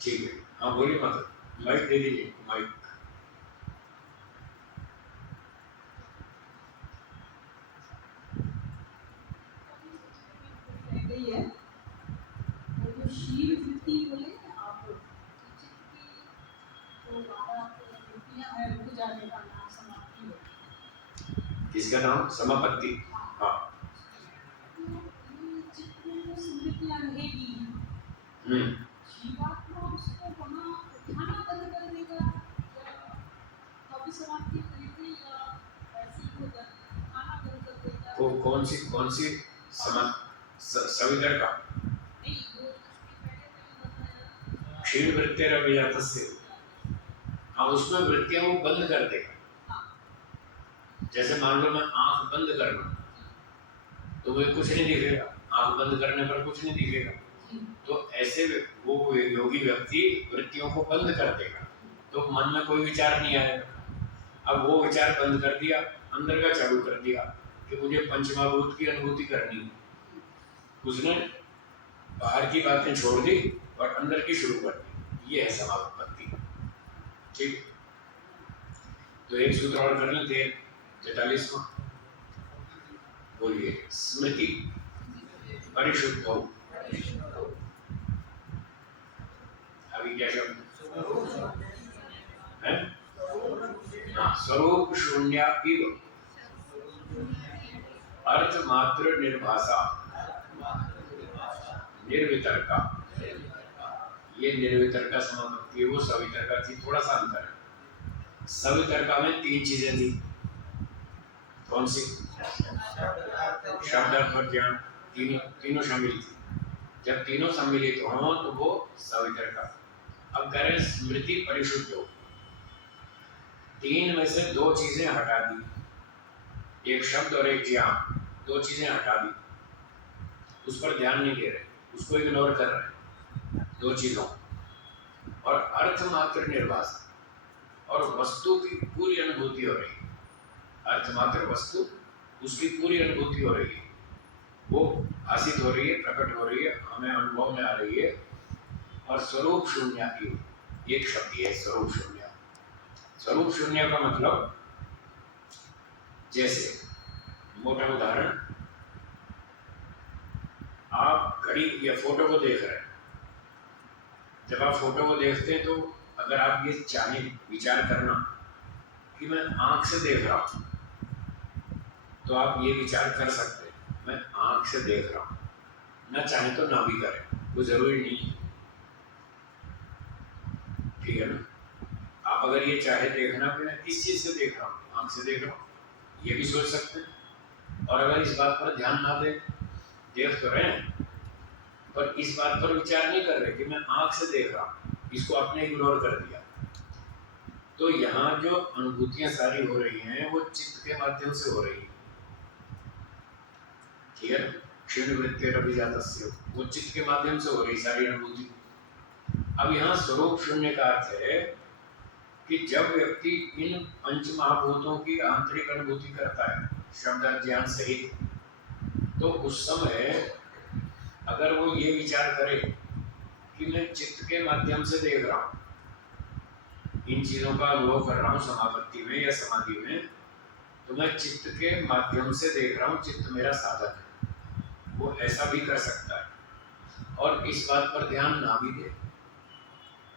ठीक है, हाँ बोलिए, मतलब माइक दे दीजिए, माइक। गई है और जो शील वृत्ति बोले आप चित्त की जो 12 वृत्तियां हैं रुक जाने का नाम समाप्ति है। किसका नाम? समापत्ति। हाँ, तो ये चित्त में जो स्मृतियां रहेगी, जीवात्मा उसको वहाँ उठाना बंद कर देगा या कभी समाप्ति करेगी या ऐसी हो जाती उठाना बंद कर देगा। वो कौन सी सवितर का नहीं, वो उसके पहले बताया क्षीण वृत्तिरभिजातस्य। हाँ, उसमें वृत्तियां वो बंद कर देगा। जैसे मान लो मैं आंख बंद करना, तो वो कुछ नहीं दिखेगा, आंख बंद करने पर कुछ नहीं दिखेगा। तो ऐसे वो योगी व्यक्ति वृत्तियों को बंद कर देगा, तो मन में कोई विचार नहीं आएगा। अब वो विचार बंद कर दिया, अंदर का चालू कर दिया कि मुझे पंचमहाभूत की अनुभूति करनी है। उसने बाहर की बातें छोड़ दी और अंदर की शुरू कर दी, ये है समापत्ति। ठीक, तो एक सूत्र और कर लेते हैं, 44वां। बोलिए, स्मृति परिशुद्ध हो। अभी क्या शब्द है? हाँ, स्वरूप शून्य इव अर्थ मात्र निर्भाषा निर्वितर्का। ये निर्वितर्का समापत्ति है, वो सवितर्का थी, थोड़ा सा अंतर है। सवितर्का में 3 चीजें थी, कौन सी? शब्द, अर्थ और ज्ञान, तीनों शामिल थी। जब तीनों सम्मिलित हों तो वो सवितरका। अब कह रहे हैं स्मृति परिशुद्ध हो, तीन में से दो चीजें हटा दी, एक शब्द और एक ज्ञान, दो चीजें हटा दी, उस पर ध्यान नहीं दे रहे, उसको इग्नोर कर रहे हैं, दो चीजों और अर्थ मात्र निर्वास और वस्तु की पूरी अनुभूति हो रही है। अर्थ मात्र वस्तु उसकी पूरी अनुभूति हो रही है, वो भाषित हो रही है, प्रकट हो रही है, हमें अनुभव में आ रही है। और स्वरूप शून्य की एक शब्द है स्वरूप शून्य। स्वरूप शून्य का मतलब, जैसे मोटा उदाहरण, आप घड़ी या फोटो को देख रहे हैं, जब आप फोटो को देखते हैं तो अगर आप ये चाहें विचार करना कि मैं आंख से देख रहा हूं, तो आप ये विचार कर सकते हैं मैं आंख से देख रहा हूं, ना चाहे तो ना भी करें, वो जरूरी नहीं है, ठीक है ना। आप अगर ये चाहे देखना कि मैं किस चीज से देख रहा हूँ, आंख से देख रहा हूँ, ये भी सोच सकते हैं। और अगर इस बात पर ध्यान ना दें, देख तो रहे हैं पर इस बात पर विचार नहीं कर रहे कि मैं आंख से देख रहा हूँ, इसको आपने इग्नोर कर दिया, तो यहाँ जो अनुभूतियां सारी हो रही हैं वो चित्त के माध्यम से हो रही है, ठीक है। क्षीण वृत्तिरभिजातस्य, वो चित्त के माध्यम से हो रही सारी अनुभूति। अब यहाँ स्वरूप शून्य का अर्थ है कि जब व्यक्ति इन पंच महाभूतों की आंतरिक अनुभूति करता है शब्द ज्ञान सहित, तो उस समय अगर वो ये विचार करे कि मैं चित्त के माध्यम से देख रहा हूँ, इन चीजों का अनुभव कर रहा हूँ समापत्ति में या समाधि में, तो मैं चित्त के माध्यम से देख रहा हूँ, चित्त मेरा साधक है, वो ऐसा भी कर सकता है। और इस बात पर ध्यान ना भी दे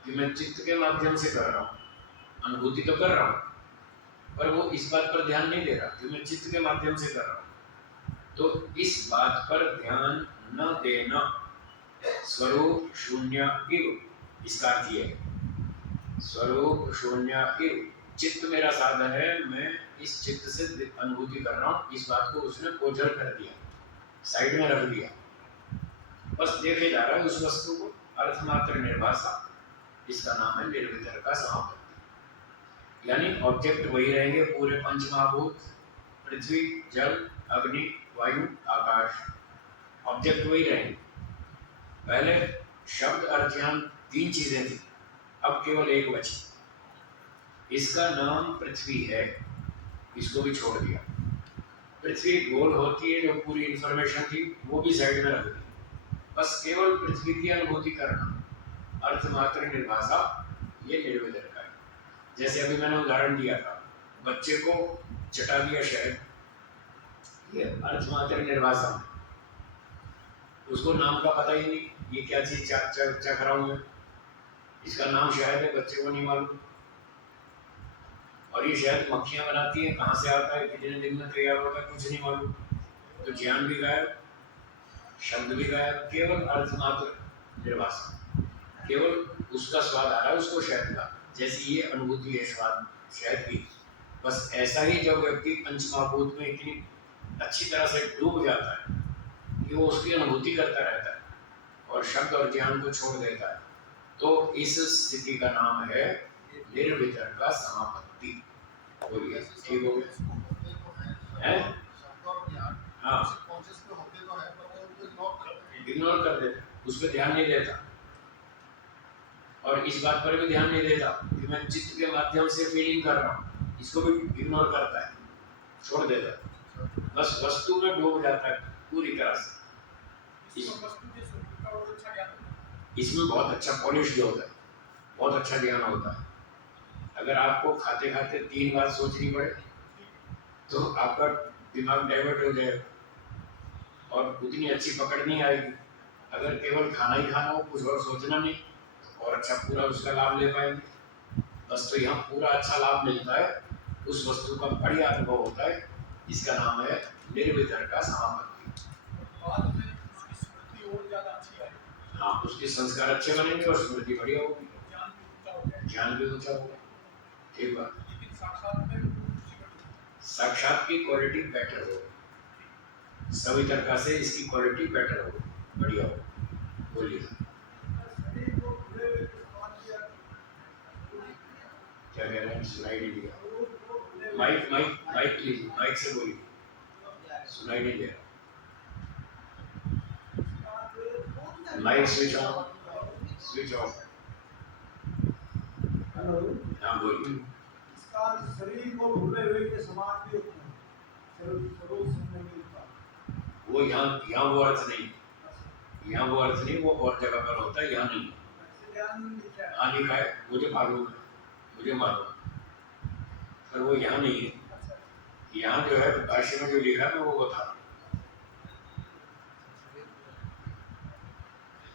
कि मैं चित्त के माध्यम से कर रहा हूँ, अनुभूति तो कर रहा हूँ, पर वो इस बात पर ध्यान नहीं दे रहा कि मैं चित्त के माध्यम से कर रहा हूँ। तो इस बात पर ध्यान न देना स्वरूप शून्य इव, इसका अर्थ ये है स्वरूप शून्य इव, चित्त मेरा साधन है, मैं इस चित्त से अनुभूति कर रहा हूँ, इस बात को उसने ओझल कर दिया, साइड में रख दिया, बस देखे जा रहा है उस वस्तु को, अर्थ मात्र निर्भाषा, इसका नाम है निर्वितर्का समापत्ति। यानी ऑब्जेक्ट वही रहेंगे पूरे पंच महाभूत, पृथ्वी, जल, अग्नि, वायु, आकाश, ऑब्जेक्ट वही रहेंगे। पहले शब्द अर्थ ज्ञान तीन चीजें थी, अब केवल एक बची, इसका नाम पृथ्वी है, इसको भी छोड़ दिया। पृथ्वी गोल होती है, जो पूरी इंफॉर्मेशन थी वो भी साइड में रख दी, बस केवल पृथ्वी की अनुभूति करना, अर्थ मात्र निर्भाषा, ये निर्वितर्का है। जैसे अभी मैंने उदाहरण दिया था, बच्चे को चटा दिया शहद, ये अर्थ मात्र निर्भाषा है, उसको नाम का पता ही नहीं, ये क्या चीज चख रहा हूं मैं, इसका नाम शहद है, बच्चे को नहीं मालूम। और ये शहद मक्खियां बनाती है, कहाँ से आता है, कितने दिन में तैयार होता है, कुछ नहीं मालूम। तो ज्ञान भी गायब, शब्द भी गायब, केवल अर्थ मात्र निर्वासन, केवल उसका स्वाद आ रहा है उसको शहद का, जैसी ये अनुभूति है स्वाद शहद की। बस ऐसा ही जब व्यक्ति पंचमहाभूत में इतनी अच्छी तरह से डूब जाता है कि वो उसकी अनुभूति करता रहता है और शब्द और ज्ञान को छोड़ देता है, तो इस स्थिति का नाम है निर्वितर्का समापत्ति। बोलिए, ठीक हो गया? हैं? हाँ, इग्नोर कर देता, उस पर ध्यान नहीं देता, और इस बात पर भी ध्यान नहीं देता कि मैं चित्त के माध्यम से फीलिंग कर रहा हूँ, इसको भी इग्नोर करता है, छोड़ देता है, बस वस्तु में डूब जाता है पूरी तरह से। इसमें बहुत अच्छा पॉलिश होता है, बहुत अच्छा ज्ञान होता है। अगर आपको खाते खाते 3 बार सोचनी पड़े तो आपका दिमाग डाइवर्ट हो जाएगा और उतनी अच्छी पकड़ नहीं आएगी। अगर केवल खाना ही खाना हो, कुछ और सोचना नहीं, तो और अच्छा पूरा उसका लाभ ले पाएंगे। बस तो यहाँ पूरा अच्छा लाभ मिलता है, उस वस्तु का बढ़िया अनुभव होता है, इसका नाम है निर्वितर्का समापत्ति। हाँ, उसके संस्कार अच्छे बनेंगे और स्मृति बढ़िया होगी, ज्ञान भी ऊंचा होगा। ठीक बात। साक्षात की क्वालिटी बेटर हो, सवितर्का से इसकी क्वालिटी बेटर हो, बढ़िया हो। बोलिए शरीर को खुले हुए के समान किया, क्या कह रहे हैं, सुनाई नहीं दिया। रूप को खुले हुए माइक माइक माइक लीजिए, माइक से बोलिए, सुनाई नहीं दिया। Mic switch off, switch off. Hello, हाँ बोलिए। इसका शरीर को खुले हुए के समान भी होता है, स्वरूप सुनने मिलता है। वो यहाँ वो अर्थ नहीं, यहाँ वो अर्थ नहीं, वो और जगह पर होता है, यहाँ नहीं। ऐसे ज्ञान में लिखा है। हाँ लिखा है, मुझे मालूम है, मुझे मालूम है, पर वो यहाँ नहीं है। यहाँ जो है भाष्य में जो लिखा है मैं वो बता रहा हूँ।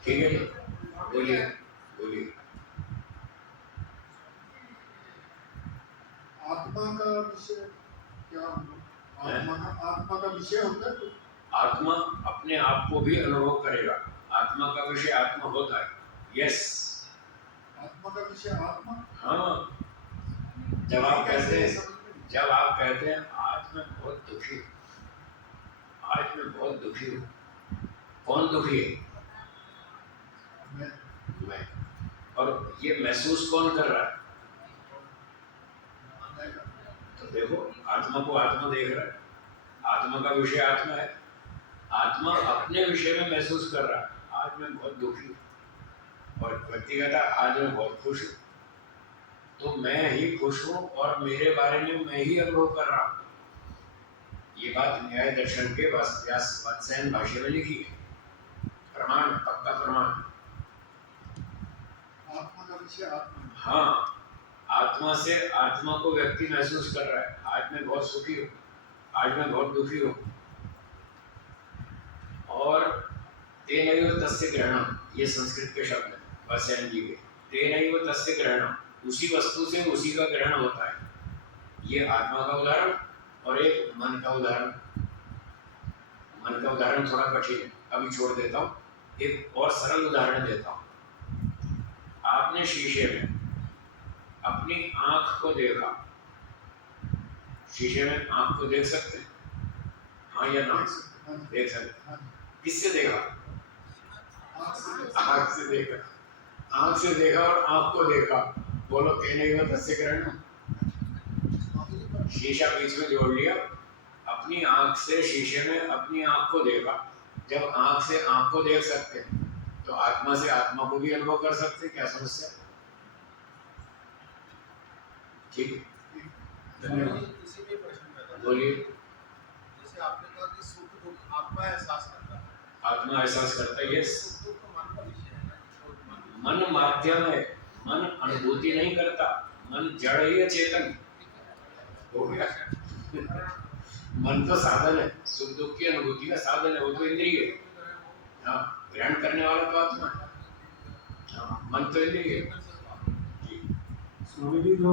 ठीक है जी, बोलिए बोलिए। आत्मा का विषय क्या होगा? आत्मा का विषय होता है तो आत्मा अपने आप को भी अनुभव करेगा, आत्मा का विषय आत्मा होता है। यस, आत्मा का विषय आत्मा। हाँ। जब आप कहते हैं आज मैं बहुत दुखी हूँ, आज मैं बहुत दुखी हूँ, कौन दुखी है? मैं। और ये महसूस कौन कर रहा है? तो देखो, आत्मा को आत्मा देख रहा है, आत्मा का विषय आत्मा है, आत्मा अपने विषय में महसूस कर रहा है, आज मैं बहुत दुखी हूँ, और व्यक्ति कहता है आज मैं बहुत खुश हूँ। तो मैं ही खुश हूँ और मेरे बारे में मैं ही अनुभव कर रहा हूँ। ये बात न्याय दर्शन के वात्स्यायन भाष्य में लिखी है, प्रमाण, पक्का प्रमाण। आत्मा का विषय आत्मा। हाँ, आत्मा से आत्मा को व्यक्ति महसूस कर रहा है, आज मैं बहुत सुखी हूँ, आज मैं बहुत दुखी हूँ। और तेनैव तस्य ग्रहणम, ये संस्कृत के शब्द है वात्स्यायन जी के। तेनैव तस्य ग्रहणम, उसी वस्तु से उसी का ग्रहण होता है। ये आत्मा का उदाहरण, और एक मन का उदाहरण। मन का उदाहरण थोड़ा कठिन है, अभी छोड़ देता हूँ, एक और सरल उदाहरण देता हूँ। आपने शीशे में अपनी आंख को देखा, शीशे में आंख को देख सकते हैं? हाँ या ना? देख सकते हैं। किससे देखा? आंख से देखा। आंख से देखा और आंख को देखा, बोलो तेनैव तस्य ग्रहणम। शीशा बीच में जोड़ लिया, अपनी आंख से शीशे में अपनी आंख को देखा। जब आंख से आंख को देख सकते हैं तो आत्मा से आत्मा को भी अनुभव कर सकते हैं, क्या समस्या? ठीक है, धन्यवाद। इसी में प्रश्न पैदा होता है। बोलिए। जैसे आपने कहा कि सुख दुख आत्मा एहसास करता है, आत्मा एहसास करता है, यस। सुख दुख तो मन का विषय है ना। मन माध्यम है, मन अनुभूति नहीं करता, मन जड़ ही है, चेतन हो गया। मन तो साधन है, सुख दुख की अनुभूति का साधन है, वो तो इंद्रिय है। हाँ, ग्रहण करने वाला तो आत्मा है। हाँ, मन तो इंद्रिय है। जी। स्वामी जी जो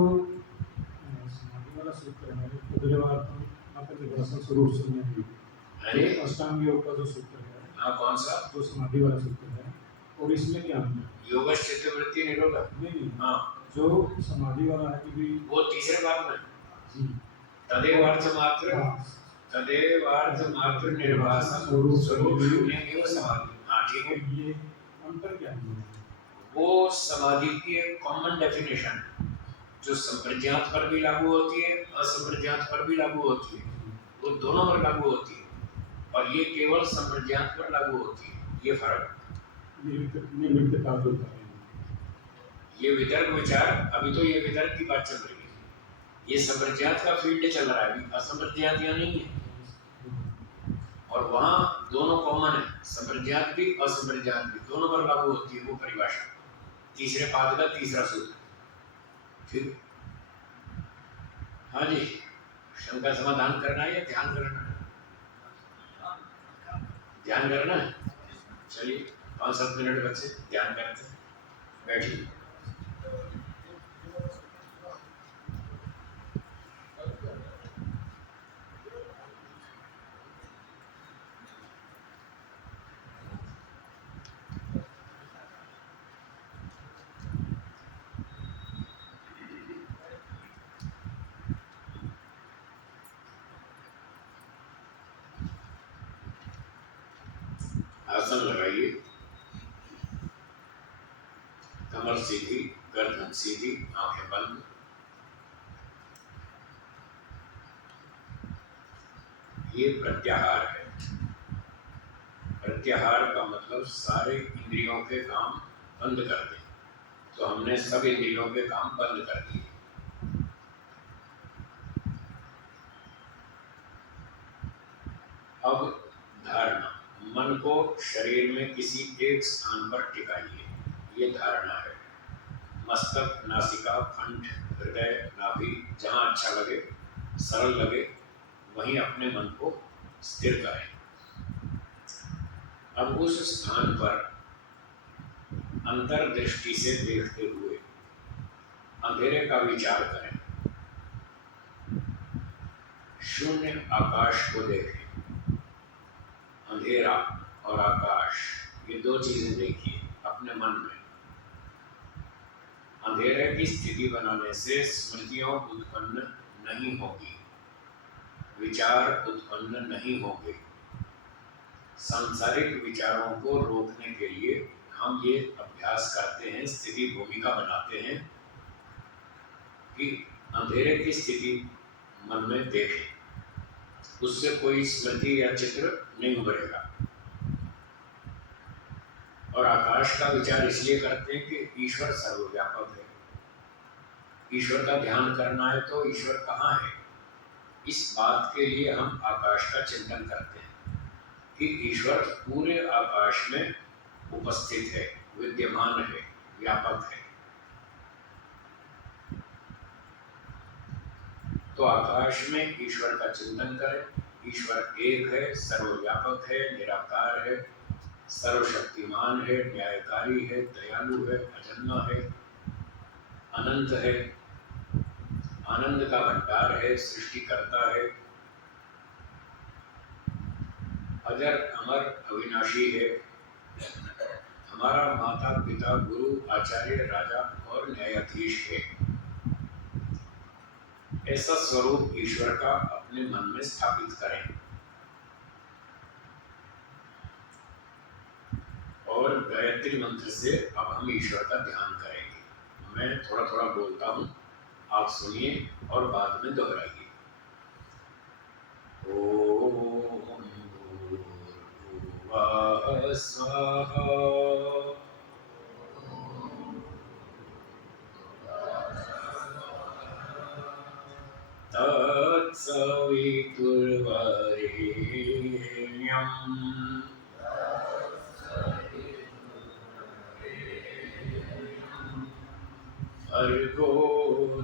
समाधि वाला सूत्र है, उदयवार स्वरूप सुनने, अरे अष्टांग योग का जो सूत्र है, हाँ, कौन सा? जो समाधि वाला सूत्र है, और इसमें क्या अंतर है? योगश चित्तवृत्ति निरोधक। नहीं, हाँ, जो समाधि वाला है कि भी वो तीसरे भाग में जी, तदेवार्थ मात्र, हाँ, तदेवार्थ मात्र निर्भासम स्वरूप शून्यमेव समाधि। हाँ ठीक है, और ये अंतर क्या है? वो समाधि की एक कॉमन डेफिनेशन जो संप्रज्ञात पर भी लागू होती है, असंप्रज्ञात पर भी लागू होती है, वो दोनों पर लागू होती है, और ये केवल संप्रज्ञात पर लागू होती है। ये फर्क, निर्विकता जो है, ये वितर्क विचार, अभी तो ये वितर्क की बात चल रही है, ये संप्रज्ञात का फील्ड चल रहा है, अभी असंप्रज्ञात यहाँ नहीं है। और वहाँ दोनों कॉमन है, संप्रज्ञात भी असंप्रज्ञात भी, दोनों पर लागू होती है वो परिभाषा, तीसरे पाद का तीसरा सूत्र। ठीक, हाँ जी, शंका समाधान करना है या ध्यान करना है? ध्यान करना है, चलिए 5-7 मिनट बचे, ध्यान करते हैं, बैठिए। आसन लगाइए। गर्दन सीधी, आंखें बंद। ये प्रत्याहार है। प्रत्याहार का मतलब सारे इंद्रियों के काम बंद कर दें। तो हमने सब इंद्रियों के काम बंद कर दिए। अब धारणा, मन को शरीर में किसी एक स्थान पर टिकाइए, ये धारणा है। मस्तक, नासिका, कंठ, हृदय, नाभि, जहाँ अच्छा लगे, सरल लगे, वहीं अपने मन को स्थिर करें। अब उस स्थान पर अंतर्दृष्टि से देखते हुए अंधेरे का विचार करें। शून्य आकाश को देखें। अंधेरा और आकाश, ये दो चीजें देखिए अपने मन में। अंधेरे की स्थिति बनाने से स्मृतियों उत्पन्न नहीं होगी, विचार उत्पन्न नहीं होंगे। सांसारिक विचारों को रोकने के लिए हम ये अभ्यास करते हैं, स्थिति भूमिका बनाते हैं कि अंधेरे की स्थिति मन में देखें। उससे कोई स्मृति या चित्र नहीं उभरेगा। और आकाश का विचार इसलिए करते हैं कि ईश्वर सर्वव्यापक है। ईश्वर का ध्यान करना है तो ईश्वर कहाँ है, इस बात के लिए हम आकाश का चिंतन करते हैं कि ईश्वर पूरे आकाश में उपस्थित है, विद्यमान है, व्यापक है। तो आकाश में ईश्वर का चिंतन करें। ईश्वर एक है, सर्वव्यापक है, निराकार है, सर्वशक्तिमान है, न्यायकारी है, दयालु है, अजन्मा है, अनंत है, आनंद का भंडार है, सृष्टिकर्ता है, अजर अमर अविनाशी है, हमारा माता पिता गुरु आचार्य राजा और न्यायाधीश है। ऐसा स्वरूप ईश्वर का अपने मन में स्थापित करें। और गायत्री मंत्र से अब हम ईश्वर का ध्यान करेंगे। मैं थोड़ा थोड़ा बोलता हूँ, आप सुनिए और बाद में दोहराइए। ओम भूर्भुवः स्वः तत्सवितुर्वरेण्यम् भर्गो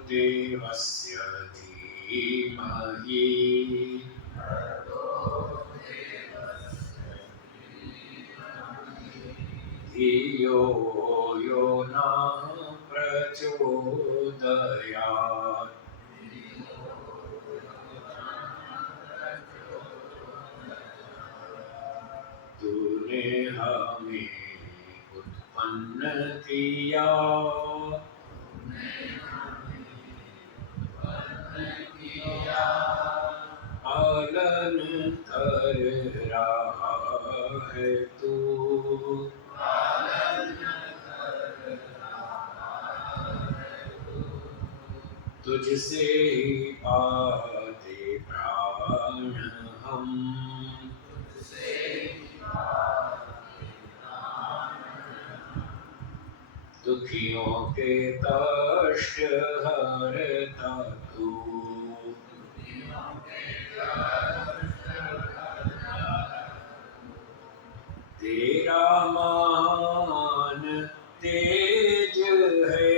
देवस्य धीमहि धियो यो नः प्रचोदयात्। तूने हमें उत्पन्न किया, पालन कर रहा है तू, तुझसे ही पाते प्राण हम, दुखियों के कष्ट हरता तू, तेरा महान तेज है,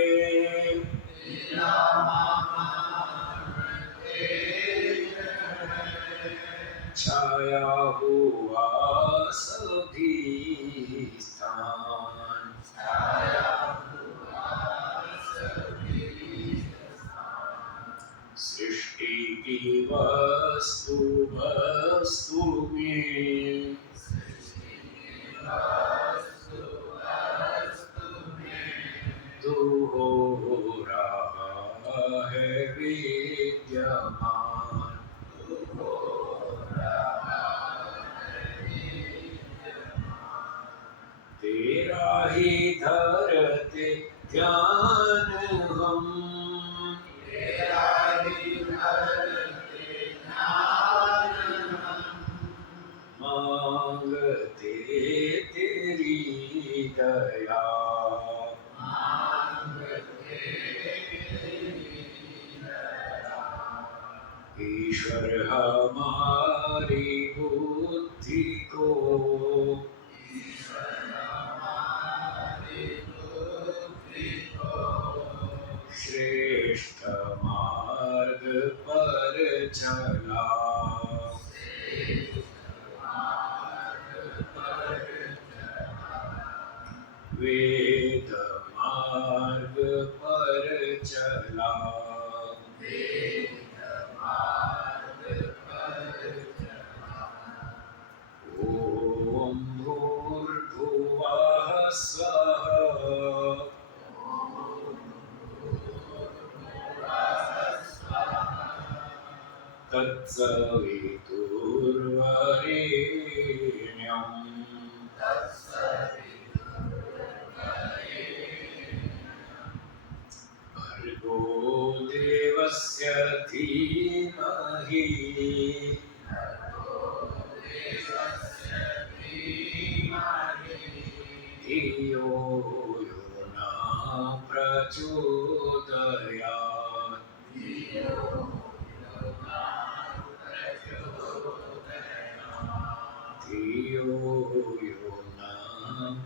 छाया हुआ सभी स्थान, सृष्टि की वस्तु वस्तु में, तू हो रहा है विद्यमान। तेरा ही धरते ध्यान हम मांगते तेरी दया। ईश्वर हमारी बुद्धि को श्रेष्ठ मार्ग पर चला। वेद मार्ग पर चला। ओम भूर्भुवः स्वः तत्सवितुर्वरेण्यम् भर्गो देवस्य धीमहि धियो यो न प्रचोदयात्। धियो यो न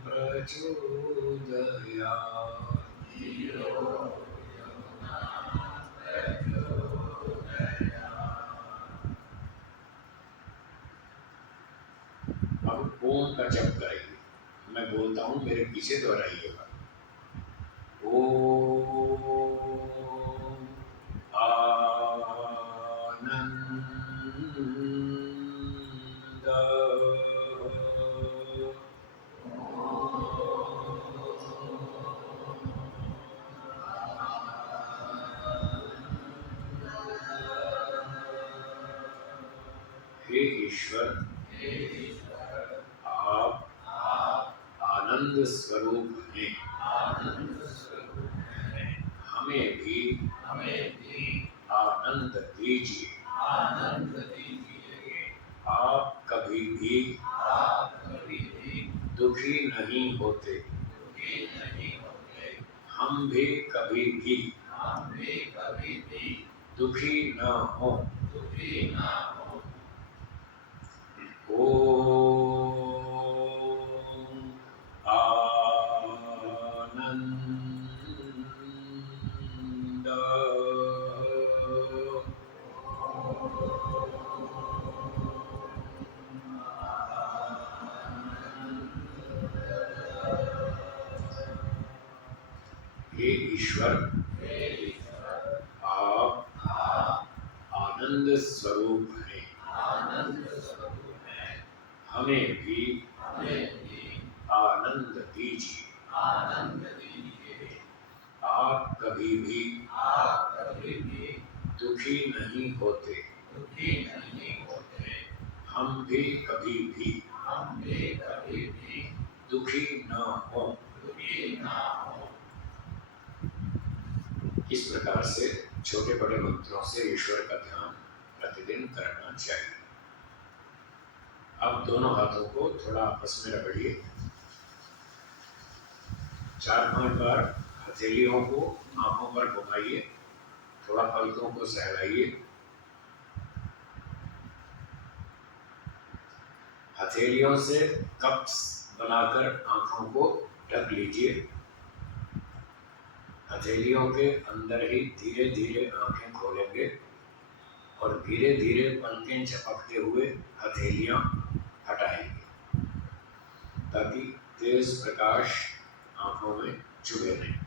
प्रचोदयात्। अब ओम का जप करेंगे। मैं बोलता हूँ, मेरे पीछे दोहराइएगा। ओम आनंद हे ईश्वर, आप आनंद स्वरूप हैं। हमें भी आनंद दीजिए। आप कभी भी दुखी नहीं होते। हम भी कभी भी दुखी न हो। ओम आनंद हे ईश्वर, आप आनंद स्वरूप हैं। हमें भी आनंद दीजिए। आप कभी भी दुखी नहीं होते। हम भी कभी भी दुखी न हो। इस प्रकार से छोटे बड़े मंत्रों से ईश्वर का ध्यान प्रतिदिन करना चाहिए। अब दोनों हाथों को थोड़ा आपस में रगड़िए। 4-5 बार हथेलियों को आंखों पर घुमाइए। थोड़ा पलकों को सहलाइए। हथेलियों से कप्स बनाकर आंखों को ढक लीजिए। हथेलियों के अंदर ही धीरे धीरे आंखें खोलेंगे और धीरे धीरे पलकें झपकते हुए हथेलियां हटाएंगे, ताकि तेज प्रकाश आंखों में चुभे नहीं।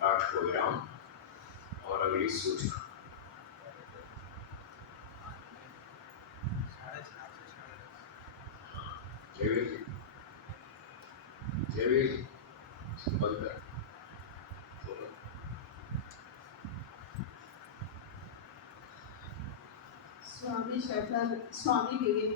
पाठ को विराम और अगली सूचना। जयवीर जी, जयवीर जी, बंद कर। स्वामी विवेकानंद